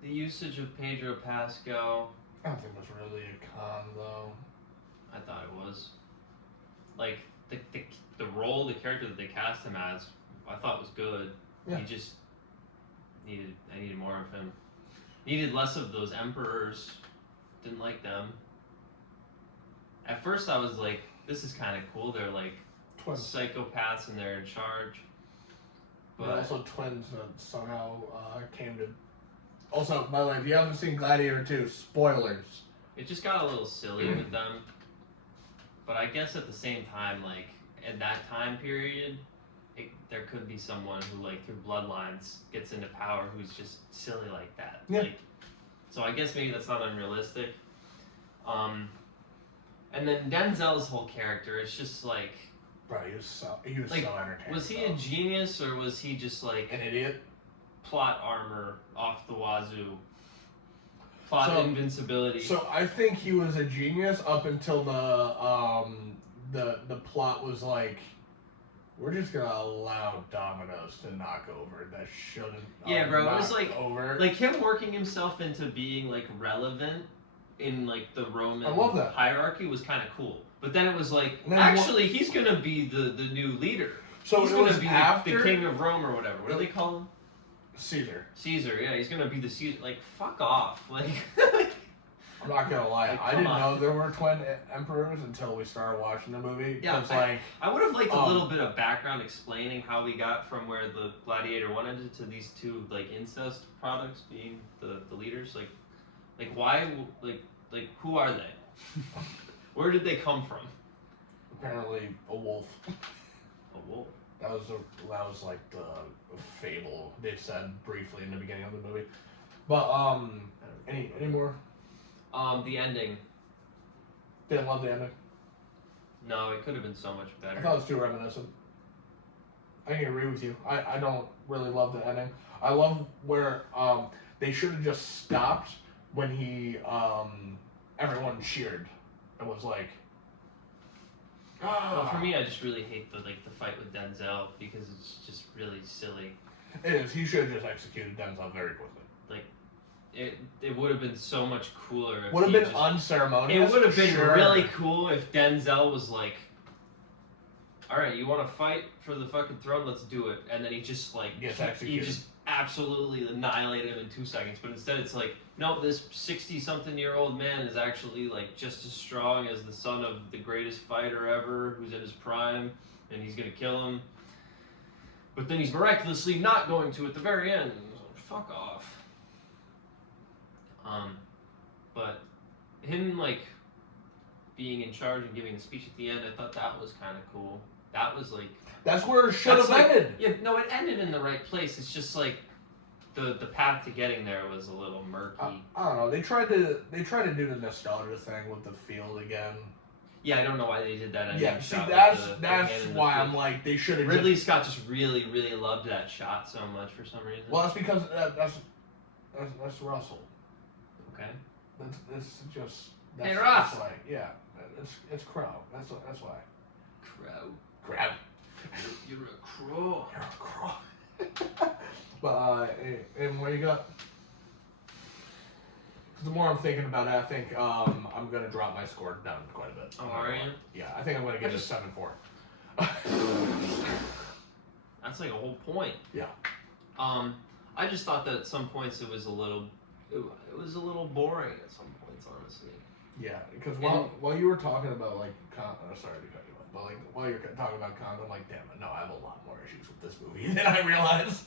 The usage of Pedro Pascal. I don't think it was really a con, though. I thought it was. Like, the role, the character that they cast him as, I thought was good. Yeah. He just I needed more of him. Needed less of those emperors. Didn't like them. At first I was like, this is kind of cool. They're like Twins. Psychopaths and they're in charge. But also twins that somehow came to... Also, by the way, if you haven't seen Gladiator 2, spoilers. It just got a little silly with them. But I guess at the same time, like, in that time period, there could be someone who, like, through bloodlines gets into power who's just silly like that. Yeah. Like, so I guess maybe that's not unrealistic. And then Denzel's whole character, it's just like... Bro, he was so entertaining. Was he a genius, or was he just, like... An idiot? Plot armor off the wazoo? Plot invincibility. So I think he was a genius up until the plot was like, we're just gonna allow dominoes to knock over that shouldn't. Yeah, bro. It was like over. Like him working himself into being like relevant in like the Roman hierarchy was kind of cool. But then it was like, actually, he's gonna be the new leader. So he's gonna be the king of Rome or whatever. What do they call him? Caesar. Caesar, yeah, he's gonna be the Caesar. Like, fuck off. Like, I'm not gonna lie, like, I didn't know there were twin emperors until we started watching the movie. Yeah, like I would have liked a little bit of background explaining how we got from where the Gladiator 1 ended to these two like incest products being the leaders. Like why? Like who are they? Where did they come from? Apparently, a wolf. A wolf. That was like the fable they said briefly in the beginning of the movie. But any more? The ending. Didn't love the ending. No, it could have been so much better. I thought it was too reminiscent. I can agree with you. I don't really love the ending. I love where they should have just stopped when he everyone cheered. It was like. Well, for me, I just really hate the fight with Denzel because it's just really silly. It is. He should have just executed Denzel very quickly. Like, it would have been so much cooler. If Would have he been just, unceremonious. It would have been sure. really cool if Denzel was like, "All right, you want to fight for the fucking throne? Let's do it." And then he just like Gets he executed. just absolutely annihilated him in 2 seconds. But instead, it's like, no, this 60-something-year-old man is actually like just as strong as the son of the greatest fighter ever, who's in his prime, and he's gonna kill him. But then he's miraculously not going to at the very end. Fuck off. But him like being in charge and giving the speech at the end, I thought that was kind of cool. That was like That's where it should have ended. Yeah, no, it ended in the right place. It's just like the path to getting there was a little murky. I don't know. They tried to do the nostalgia thing with the field again. Yeah, I don't know why they did that. Yeah, see, shot that's with the hand in the why field. I'm like they should have. Ridley Scott just really, really loved that shot so much for some reason. Well, that's because that's Russell. Okay. That's just. Hey, That's, Russ. That's why. Yeah, it's Crow. That's why. Crow. Crab. You're a crow. You're a crow. But and what you got? 'Cause the more I'm thinking about it, I think I'm gonna drop my score down quite a bit. Oh, are you? Yeah, I think I'm gonna give it a 7-4. That's like a whole point. Yeah. I just thought that at some points it was a little boring at some points, honestly. Yeah, because while you were talking about like, sorry to cut you off, but like while you're talking about Kong, I'm like, damn it, no, I have a lot more issues with this movie than I realized.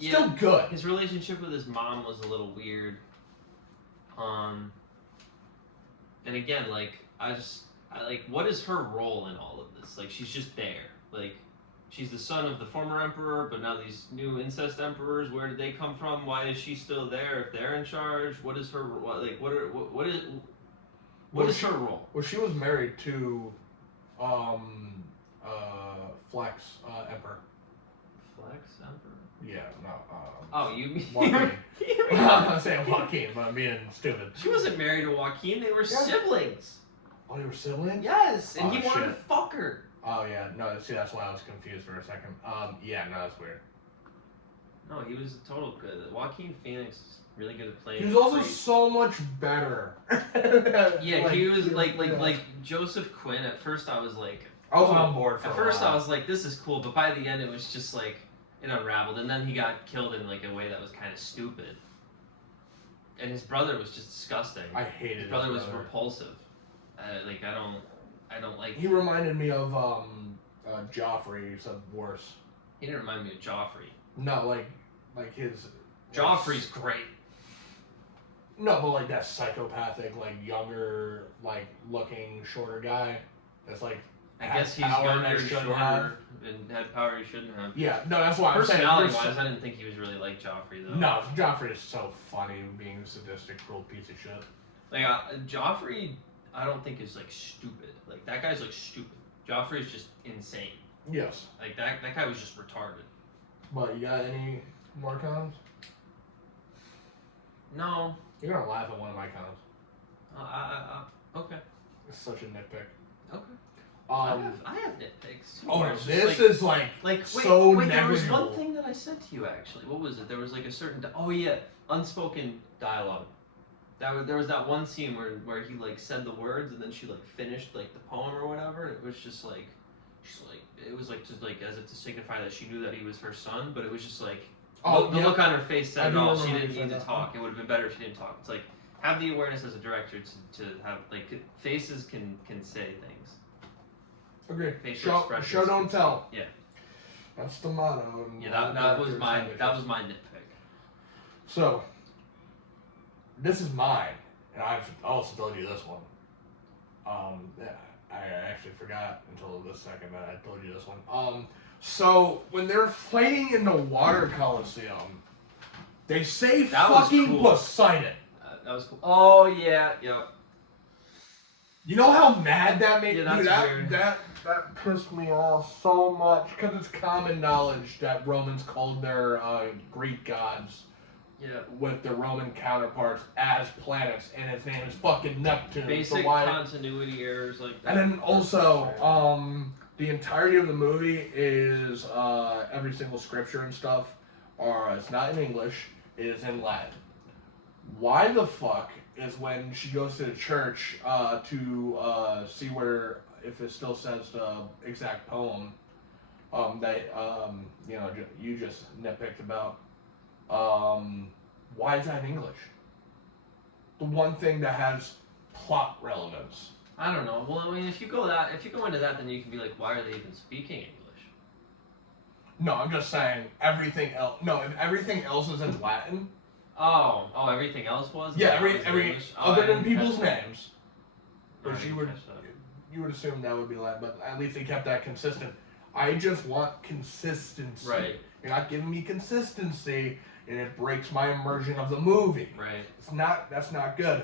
Still good. His relationship with his mom was a little weird. And again, like I like, what is her role in all of this? Like, she's just there. Like, she's the son of the former emperor, but now these new incest emperors. Where did they come from? Why is she still there if they're in charge? What is her what is her role? Well, she was married to, Flex Emperor. Flex emperor. Yeah, no. Oh, you mean? Joaquin. I'm not saying Joaquin, but I'm being stupid. She wasn't married to Joaquin. They were siblings. Oh, they were siblings? Yes, and Oh, he wanted shit. to fuck her. Oh, yeah. No, see, that's why I was confused for a second. Yeah, no, that's weird. No, he was a total good. Joaquin Phoenix is really good at playing. He was also great. so much better. Yeah, he was like Joseph Quinn. At first, I was like, I was on board for At a first, while. I was like, this is cool, but by the end, it was just like it unraveled, and then he got killed in like a way that was kind of stupid. And his brother was just disgusting. I hated his brother. Was repulsive. Like I don't like. He reminded me of Joffrey, except worse. He didn't remind me of Joffrey. No, like his. Joffrey's great. No, but like that psychopathic, like younger, like looking, shorter guy. That's like. I had guess he's power younger that and shouldn't shorter have. and had power he shouldn't have. Yeah, no, that's why I'm saying. Personality-wise, I didn't think he was really like Joffrey though. No, Joffrey is so funny, being a sadistic, cruel piece of shit. Like Joffrey, I don't think is like stupid. Like that guy's like stupid. Joffrey is just insane. Yes. Like that guy was just retarded. But you got any more cons? No. You're gonna laugh at one of my cons. Okay. It's such a nitpick. Okay. I have nitpicks too. Oh no, It's this just is like so wait, there was negligible. one thing that I said to you actually. What was it? There was like a certain unspoken dialogue. There was that one scene where he like said the words and then she like finished like the poem or whatever. And it was just like it was like just like as if to signify that she knew that he was her son, but it was just like the look on her face said it all. She didn't need to talk. It would have been better if she didn't talk. It's like have the awareness as a director to have like faces can say things. Agree. Facial Show expressions. don't tell. Yeah. That's the motto. Yeah, that was my nitpick. So this is mine, and I've also told you this one. Yeah, I actually forgot until this second that I told you this one. So when they're fighting in the water coliseum, they say That was fucking cool. Poseidon. That was cool. Oh yeah, yeah. You know how mad that made me? Yeah, Dude, that's weird. that pissed me off so much because it's common knowledge that Romans called their Greek gods with the Roman counterparts as planets, and his name is fucking Neptune. Basic continuity errors like that. And then also, the entirety of the movie is every single scripture and stuff it's not in English. is in Latin. Why the fuck is when she goes to the church to see where, if it still says the exact poem that you just nitpicked about, why is that in English? The one thing that has plot relevance. I don't know. Well, I mean, if you go into that, then you can be like, why are they even speaking English? No, I'm just saying everything else. No, if everything else is in Latin. Oh, everything else was. Yeah, every English? other than people's names, I which didn't catch that. you would assume that would be Latin, but at least they kept that consistent. I just want consistency. Right. You're not giving me consistency, and it breaks my immersion of the movie. Right. That's not good.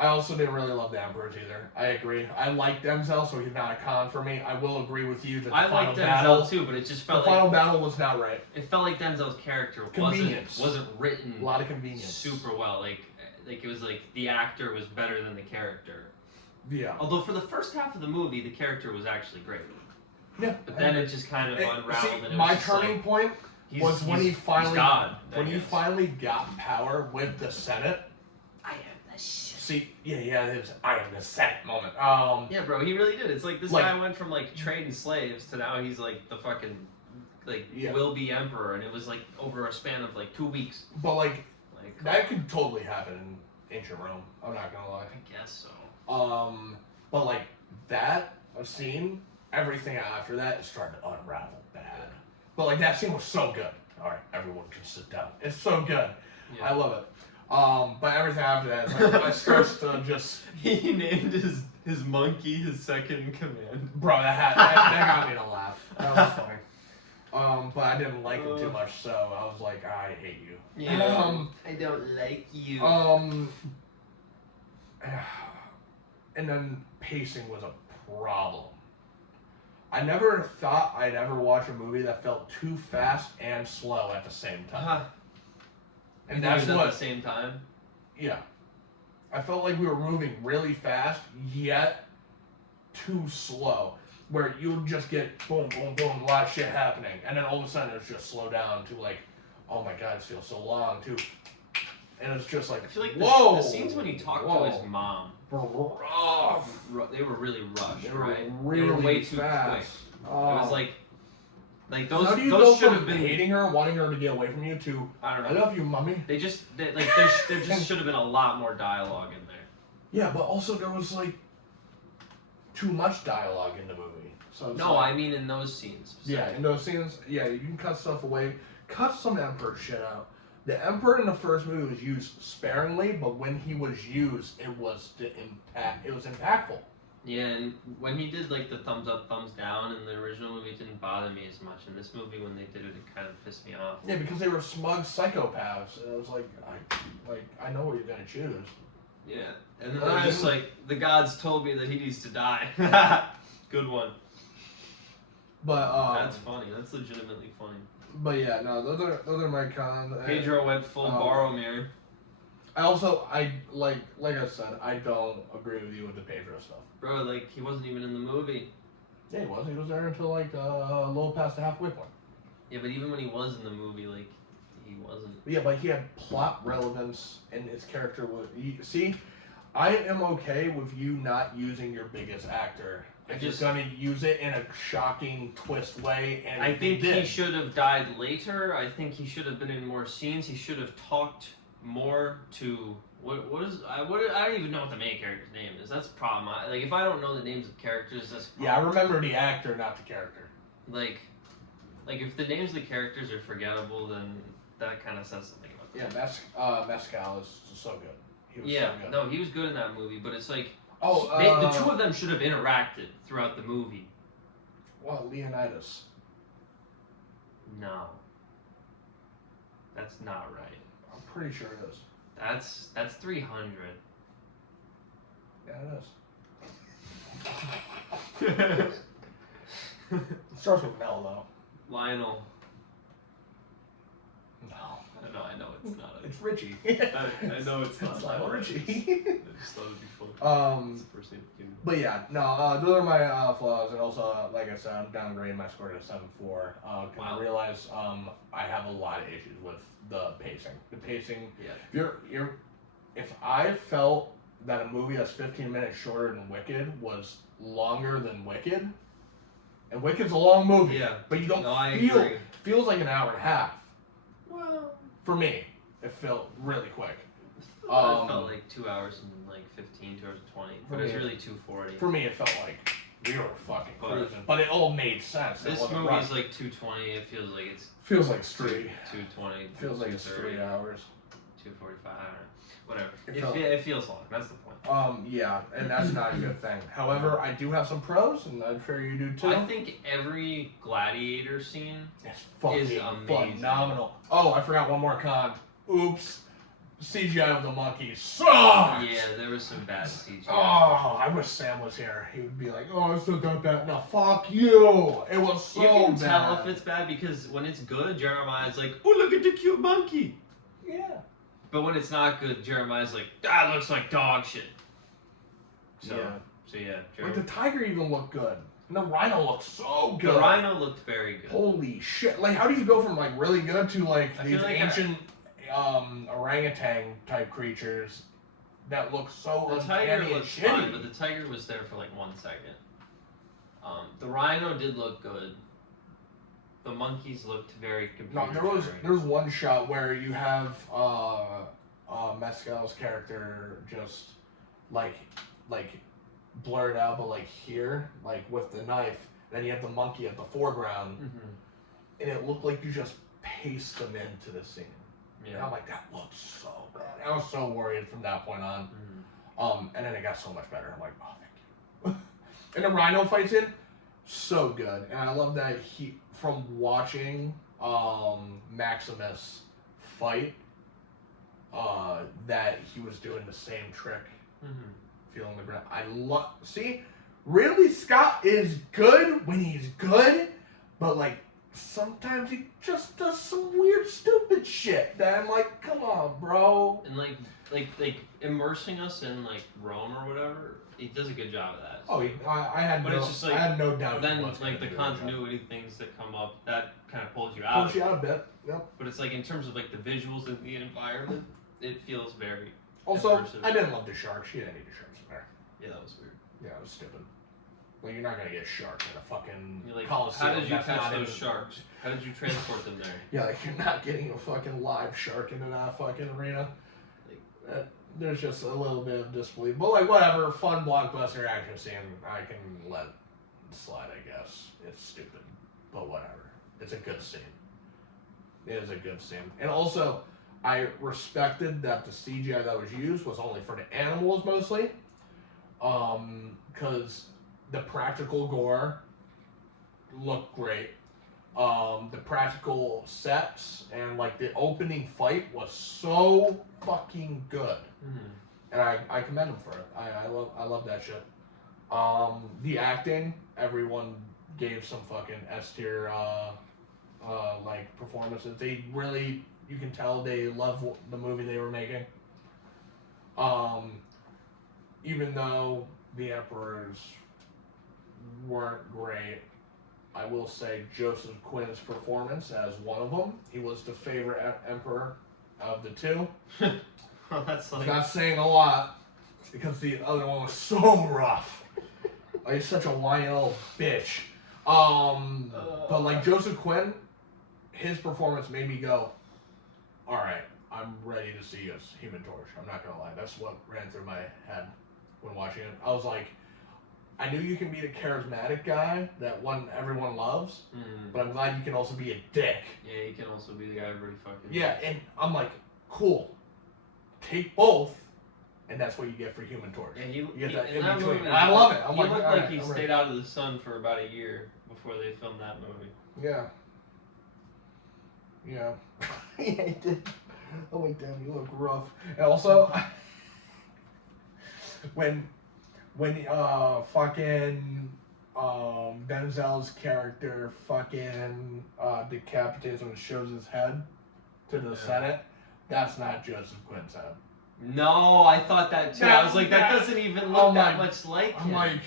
I also didn't really love the Emperors either. I agree. I like Denzel, so he's not a con for me. I will agree with you that the final liked Denzel battle too, but it just the felt final battle was not right. it felt like Denzel's character Convenience. wasn't written A lot of convenience. super well. Like it was like the actor was better than the character. Yeah. Although for the first half of the movie, the character was actually great. Yeah. But then it just kind of unraveled. And it my was just turning like, point was when he finally God, he finally got power with the Senate. I am the shit. See, yeah, it was I am the Senate moment. Yeah, bro, he really did. It's like this like- guy went from like trading slaves to now he's like the fucking will be emperor, and it was like over a span of like 2 weeks. But like Like that could totally happen in ancient Rome. I'm not gonna lie. I guess so. But like that scene, everything after that is starting to unravel bad. But like that scene was so good. All right, everyone can sit down. It's so good. Yeah. I love it. But everything after that, is like, I starts to just. He named his monkey his second in command. Bro, that got me to laugh. That was funny. But I didn't like him too much, so I was like, I hate you. Yeah. I don't like you. And then pacing was a problem. I never thought I'd ever watch a movie that felt too fast and slow at the same time. And that's at what. the same time. Yeah. I felt like we were moving really fast, yet too slow. Where you would just get boom, boom, boom, a lot of shit happening. And then all of a sudden it was just slow down to like, oh my god, it feels so long too. And it's just like, I feel like whoa! the scenes when he talked to his mom, rough. they were really rushed, They were right? really they were way too fast. quick. Oh. It was like How those do you go those should from have been. hating her, wanting her to get away from you, to I don't I know. love you, mommy? There just should have been a lot more dialogue in there. Yeah, but also there was like too much dialogue in the movie. So it's No, like, I mean in those scenes. yeah, in those scenes, yeah, you can cut stuff away. Cut some Emperor shit out. The Emperor in the first movie was used sparingly, but when he was used, it was impactful. Yeah, and when he did like the thumbs up, thumbs down in the original movie, it didn't bother me as much. In this movie, when they did it, it kind of pissed me off. Yeah, because they were smug psychopaths, and it was like, I know what you're gonna choose. Yeah, and then they're just like, the gods told me that he needs to die. Good one. But That's funny. That's legitimately funny. But yeah, no, those are my cons. Pedro went full Boromir. I also like I said, I don't agree with you with the Pedro stuff. Bro, like he wasn't even in the movie. Yeah, he was. He was there until like a little past the halfway point. Yeah, but even when he was in the movie, like he wasn't. Yeah, but he had plot relevance, and his character was. See, I am okay with you not using your biggest actor. If you're gonna use it in a shocking twist way, and I think he should have died later. I think he should have been in more scenes. He should have talked more to I don't even know what the main character's name is. That's a problem. Like if I don't know the names of characters, that's a problem. Yeah, I remember the actor, not the character. Like if the names of the characters are forgettable, then that kind of says something about them. Yeah, Mescal is so good. He was Yeah, so good. no, he was good in that movie, but it's like Oh, the two of them should have interacted throughout the movie. Well, Leonidas. No, that's not right. I'm pretty sure it is. That's 300. Yeah, it is. It starts with Mel, though. Lionel. No. No, I know it's not. It's Richie. I know it's not. It's not Richie. I just thought it'd be funny. It's the first name that came to mind. But yeah, no, those are my flaws, and also, like I said, I'm downgrading my score to 7.4. Wow. I realize I have a lot of issues with the pacing. The pacing. Yeah. If I felt that a movie that's 15 minutes shorter than Wicked was longer than Wicked, and Wicked's a long movie, yeah, but you don't I feel agree. it feels like an hour and a half. Well, for me, it felt really quick. I felt like 2 hours and like 15, 2 hours and 20, but it's really 2:40. For me, it felt like we were fucking cruising, but it all made sense. This movie's like 2:20. It feels like it's straight. 2:20. Feels like it's 3 hours. 2:45. I don't know. Whatever. It feels long. That's the point. Yeah, and that's not a good thing. However, I do have some pros, and I'm sure you do too. I think every Gladiator scene is fucking amazing. Phenomenal. Oh, I forgot one more con. Oops. CGI of the monkey sucks! Yeah, there was some bad CGI. Oh, I wish Sam was here. He would be like, oh, it's not that bad. No, fuck you! It was so bad. You can tell if it's bad because when it's good, Jeremiah's like, oh, look at the cute monkey. Yeah. But when it's not good, Jeremiah's like, that looks like dog shit. So yeah. Like the tiger even looked good. And the rhino looked so good. The rhino looked very good. Holy shit. Like, how do you go from, like, really good to, like, these ancient... orangutan type creatures that look so the tiger looked shitty. fine, but the tiger was there for like 1 second. The rhino did look good. The monkeys looked very computer. No, there was one shot where you have Mescal's character just like blurred out, but like here, like with the knife. Then you have the monkey at the foreground, and it looked like you just paste them into the scene. Yeah. And I'm like, that looks so bad. I was so worried from that point on. And then it got so much better. I'm like, oh, thank you. And the rhino fights in, so good. And I love that from watching Maximus fight, that he was doing the same trick, feeling the ground. See, Ridley Scott is good when he's good, but like, sometimes he just does some weird, stupid shit that I'm like, come on, bro. And like immersing us in like Rome or whatever, he does a good job of that. Oh, I had no doubt. Then like the continuity things that come up, that kind of pulls you out. Pulls you out a bit. Yep. But it's like in terms of like the visuals and the environment, it feels very. Also, immersive. I didn't love the sharks. You didn't need the sharks in there. Yeah, that was weird. Yeah, it was stupid. Like, you're not gonna get sharks in a fucking Coliseum. How did you catch those sharks? How did you transport them there? Yeah, like, you're not getting a fucking live shark into that fucking arena. There's just a little bit of disbelief. But, like, whatever, fun blockbuster action scene, I can let slide, I guess. It's stupid, but whatever. It's a good scene. It is a good scene. And also, I respected that the CGI that was used was only for the animals, mostly. Because the practical gore looked great. The practical sets and like the opening fight was so fucking good, and I commend them for it. I love that shit. The acting, everyone gave some fucking S tier like performances. They really, you can tell they love the movie they were making. Even though the emperors weren't great, I will say Joseph Quinn's performance as one of them. He was the favorite emperor of the two. Well, that's like... Not saying a lot, because the other one was so rough. Like, he's such a whiny little bitch. But like Joseph Quinn, his performance made me go, alright, I'm ready to see us Human Torch. I'm not gonna lie. That's what ran through my head when watching it. I was like, I knew you can be the charismatic guy that everyone loves, but I'm glad you can also be a dick. Yeah, you can also be the guy everybody fucking Yeah, and I'm like, cool. Take both, and that's what you get for Human Torch. Yeah, you get that in that between. movie, I love it. He looked like he stayed out of the sun for about a year before they filmed that movie. Yeah. Yeah. Yeah, he did. Oh, wait, damn, you look rough. And also, when fucking Denzel's character fucking decapitates him and shows his head, to the Senate, that's not Joseph Quinton. No, I thought that too. I was like, that doesn't even look that much like him.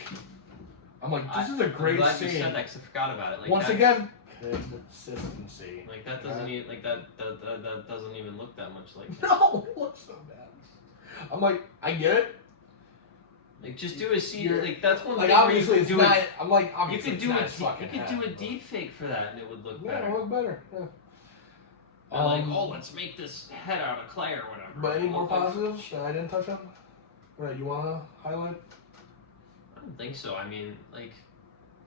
I'm like, this is a great I'm glad scene. you said that because I forgot about it. Like, Once again, consistency. Like that doesn't even that doesn't even look that much like him. No, it looks so bad. I'm like, I get it. Like, just do a scene. Like, that's one like thing obviously where it's not. I'm like, you obviously could do it's not his fucking you could do a head, deep fake for that, and it would look yeah, better. it would look better. Yeah. Or like, oh, let's make this head out of clay or whatever. But any more Look like- positives that I didn't touch on? Right, you wanna highlight? I don't think so. I mean, like,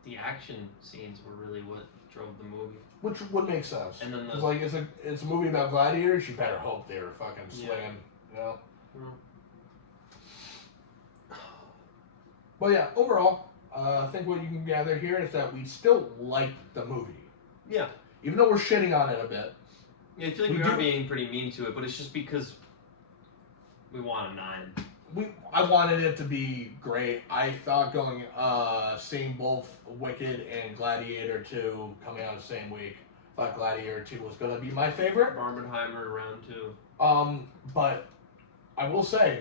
the action scenes were really what drove the movie. Which would make sense. And then Cause like it's a movie about gladiators. You better hope they were fucking swinging. You know. But yeah, overall, I think what you can gather here is that we still like the movie. Yeah. Even though we're shitting on it a bit. Yeah, I feel like we are being pretty mean to it, but it's just because we want a 9. I wanted it to be great. I thought seeing both Wicked and Gladiator 2 coming out the same week, I thought Gladiator 2 was gonna be my favorite. Barbenheimer round 2. But I will say,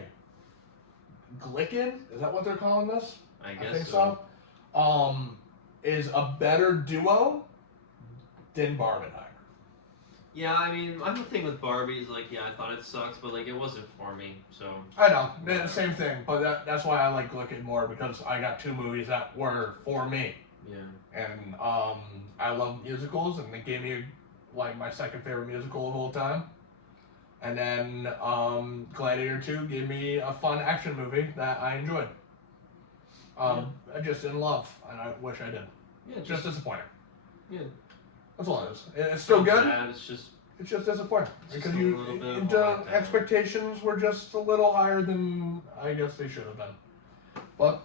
Glicken, is that what they're calling this? I guess think so. Is a better duo than Barbenheimer. Yeah, I mean, my whole thing with Barbie is like, yeah, I thought it sucks, but like, it wasn't for me, so. I know, same thing, but that's why I like Glicken more, because I got 2 movies that were for me. Yeah. And I love musicals, and they gave me like my second favorite musical of all time. And then Gladiator 2 gave me a fun action movie that I enjoyed. I just didn't love, and I wish I did. Yeah, just disappointing. Yeah. That's all it is. It's still good. Bad, it's just disappointing just because the expectations were just a little higher than I guess they should have been. But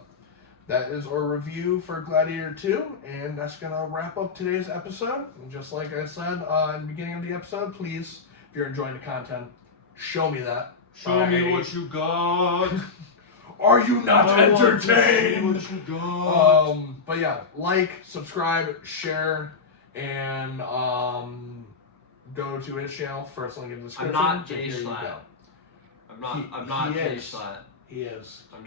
that is our review for Gladiator 2, and that's gonna wrap up today's episode. And just like I said in the beginning of the episode, please, if you're enjoying the content, show me that. Show me what you got. Are you not entertained? What you got. But yeah, like, subscribe, share, and go to his channel. First link in the description. I'm not Jay Here you Schlatt. go. I'm not he Jay is. Schlatt. He is. I'm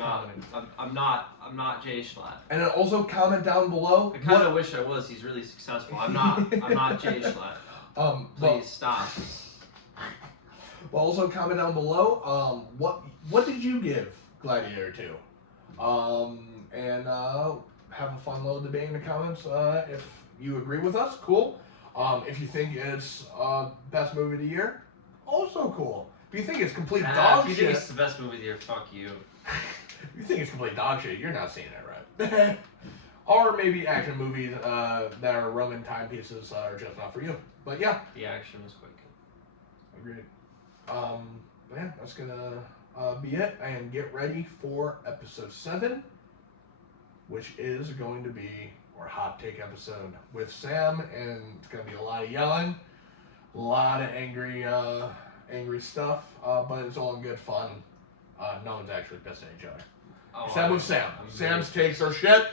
not Jay Schlatt. And then also comment down below. I kind of wish I was. He's really successful. I'm not Jay Schlatt. Please stop. Well, also comment down below. What did you give Gladiator 2? And have a fun little debate in the comments. If you agree with us, cool. If you think it's best movie of the year, also cool. If you think it's complete dog if you shit, think it's the best movie of the year, fuck you. if you think it's complete dog shit, you're not seeing it right. Or maybe action movies that are Roman timepieces are just not for you. But yeah. The action was quite good. Agreed. But yeah, that's gonna be it. And get ready for episode 7, which is going to be our hot take episode with Sam, and it's gonna be a lot of yelling, a lot of angry stuff, but it's all in good fun. No one's actually pissed at each other. Except with Sam. Sam's takes are shit,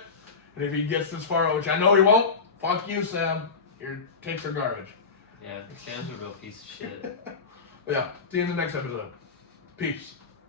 and if he gets this far, which I know he won't, fuck you, Sam. Your takes are garbage. Yeah, Sam's a real piece of shit. Yeah, see you in the next episode. Peace.